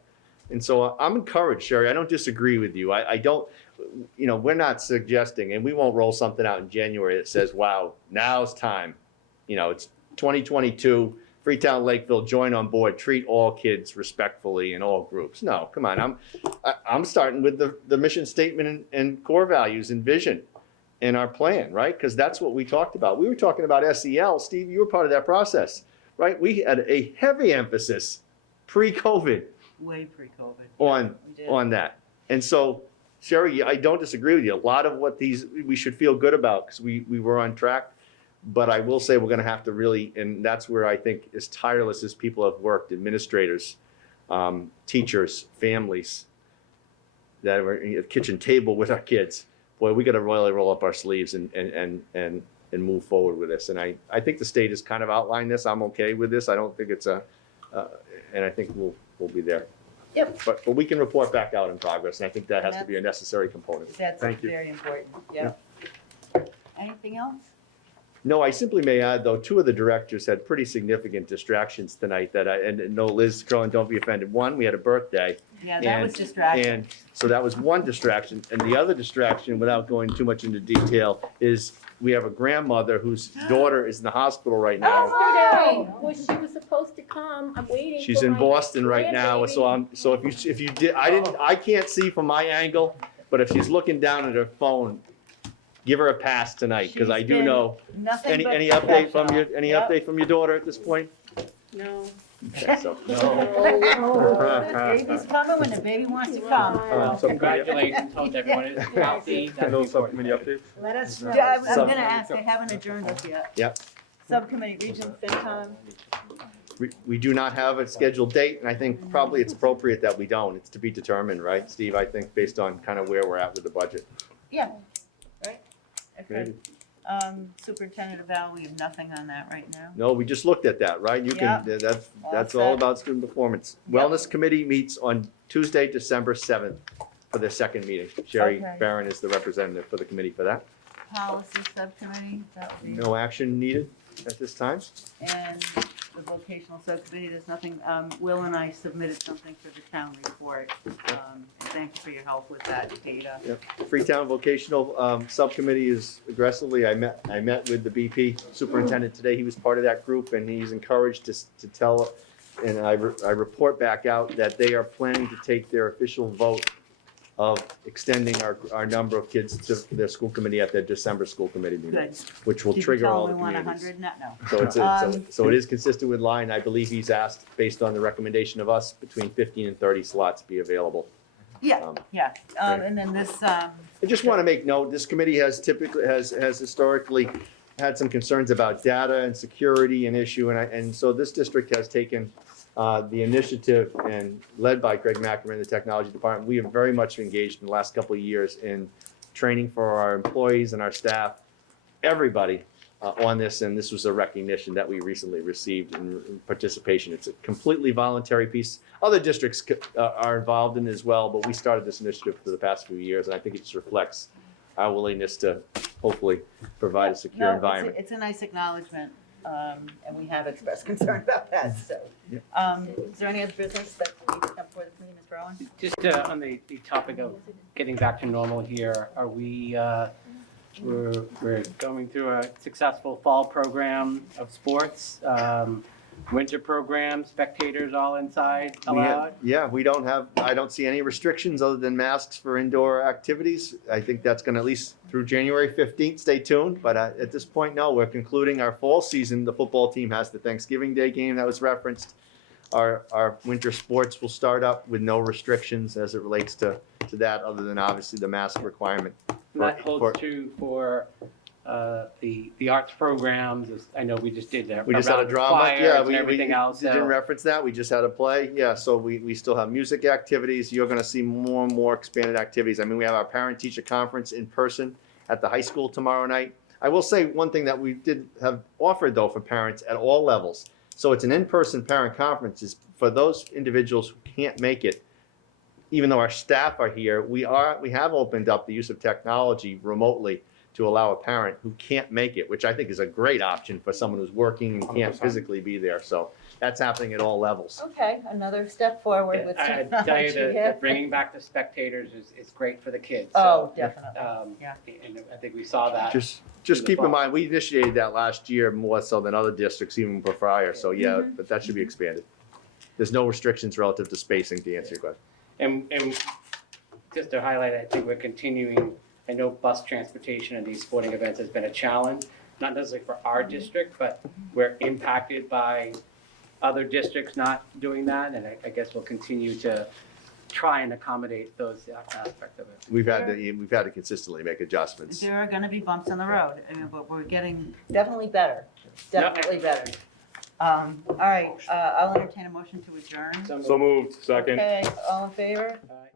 And so I'm encouraged, Sherry. I don't disagree with you. I don't, we're not suggesting, and we won't roll something out in January that says, wow, now's time. It's 2022, Freetown-Lakeville, join on board, treat all kids respectfully in all groups. No, come on. I'm starting with the mission statement and core values and vision in our plan, right? Because that's what we talked about. We were talking about SEL. Steve, you were part of that process, right? We had a heavy emphasis pre-COVID Way pre-COVID. on that. And so, Sherry, I don't disagree with you. A lot of what we should feel good about because we were on track. But I will say we're going to have to really, and that's where I think as tireless as people have worked, administrators, teachers, families that are at the kitchen table with our kids. Boy, we got to really roll up our sleeves and move forward with this. And I think the state has kind of outlined this. I'm okay with this. I don't think it's and I think we'll be there. Yep. But we can report back out in progress, and I think that has to be a necessary component. That's Thank you. very important, yeah. Anything else? No, I simply may add, though, two of the directors had pretty significant distractions tonight and no, Liz Curlin, don't be offended. One, we had a birthday. Yeah, that was distracting. And so that was one distraction. And the other distraction, without going too much into detail, is we have a grandmother whose daughter is in the hospital right now. Yesterday, she was supposed to come, I'm waiting for She's in my Boston right now, so if you did, I can't see from my angle, but if she's looking down at her phone, give her a pass tonight, because I She's do been know. Nothing but Any update from professional. any Yep. update from your daughter at this point? No. Okay, so- Baby's coming when the baby wants to come. Congratulations, hope everyone is healthy. That's No important. subcommittee updates? Let us know. Yeah, I'm gonna ask, they haven't adjourned us yet. Yep. Subcommittee, Region FinCom, We do not have a scheduled date, and I think probably it's appropriate that we don't. It's to be determined, right, Steve? I think based on kind of where we're at with the budget. yeah, right? Okay. Maybe. Superintendent Val, we have nothing on that right now. No, we just looked at that, right? You can, that's all set. about student performance. Yep. Wellness Committee meets on Tuesday, December 7th for their second meeting. Sherry Okay. Barron is the representative for the committee for that. Policy Subcommittee, that would be. No action needed at this time. And the vocational subcommittee, there's nothing, Will and I submitted something for the town report. Thank you for your help with that data. Freetown Vocational Subcommittee is aggressively, I met with the BP superintendent today. He was part of that group, and he's encouraged to tell, and I report back out that they are planning to take their official vote of extending our number of kids to their school committee at their December school committee meeting, Good. which will Did you trigger tell all him the we want communities. 100? No. So it's, Um, so it is consistent with line. I believe he's asked, based on the recommendation of us, between 15 and 30 slots be available. Yeah, yeah. And then this, I just want to make note, this committee has historically had some concerns about data and security and issue, and so this district has taken the initiative, and led by Greg McAmey in the technology department. We have very much engaged in the last couple of years in training for our employees and our staff, everybody on this, and this was a recognition that we recently received in participation. It's a completely voluntary piece. Other districts are involved in it as well, but we started this initiative for the past few years, and I think it just reflects our willingness to hopefully provide a secure no, environment. it's a nice acknowledgement, and we have expressed concern about that, so. Is there any other business that needs to come before the committee, Mr. Owen? Just on the topic of getting back to normal here, are we, we're going through a successful fall program of sports, winter program, spectators all inside allowed? Yeah, I don't see any restrictions other than masks for indoor activities. I think that's going to, at least through January 15th, stay tuned. But at this point, no, we're concluding our fall season. The football team has the Thanksgiving Day game that was referenced. Our winter sports will start up with no restrictions as it relates to that, other than obviously the mask requirement. And that holds true for the arts programs. I know we just did that. We just had a drama, choirs and we everything else. didn't So reference that, we just had a play, yeah, so we still have music activities, you're gonna see more and more expanded activities. I mean, we have our parent-teacher conference in person at the high school tomorrow night. I will say one thing that we did have offered though for parents at all levels. So it's an in-person parent conference, is for those individuals who can't make it, even though our staff are here, we have opened up the use of technology remotely to allow a parent who can't make it, which I think is a great option for someone who's working and can't 100%. physically be there. So that's happening at all levels. Okay, another step forward with I technology. tell you that yeah. bringing back the spectators is great for the kids. Oh, So, definitely, yeah. And I think we saw that. Just keep in mind, we initiated that last year more so than other districts, even prior. So yeah, but that should be expanded. There's no restrictions relative to spacing, to answer your question. And just to highlight, I think we're continuing, I know bus transportation and these sporting events has been a challenge, not necessarily for our district, but we're impacted by other districts not doing that, and I guess we'll continue to try and accommodate those aspects of it. We've had to consistently make adjustments. There are gonna be bumps in the road, I mean, but we're getting definitely better, definitely better. All right, I'll entertain a motion to adjourn. So moved, second. Okay, all in favor? All right.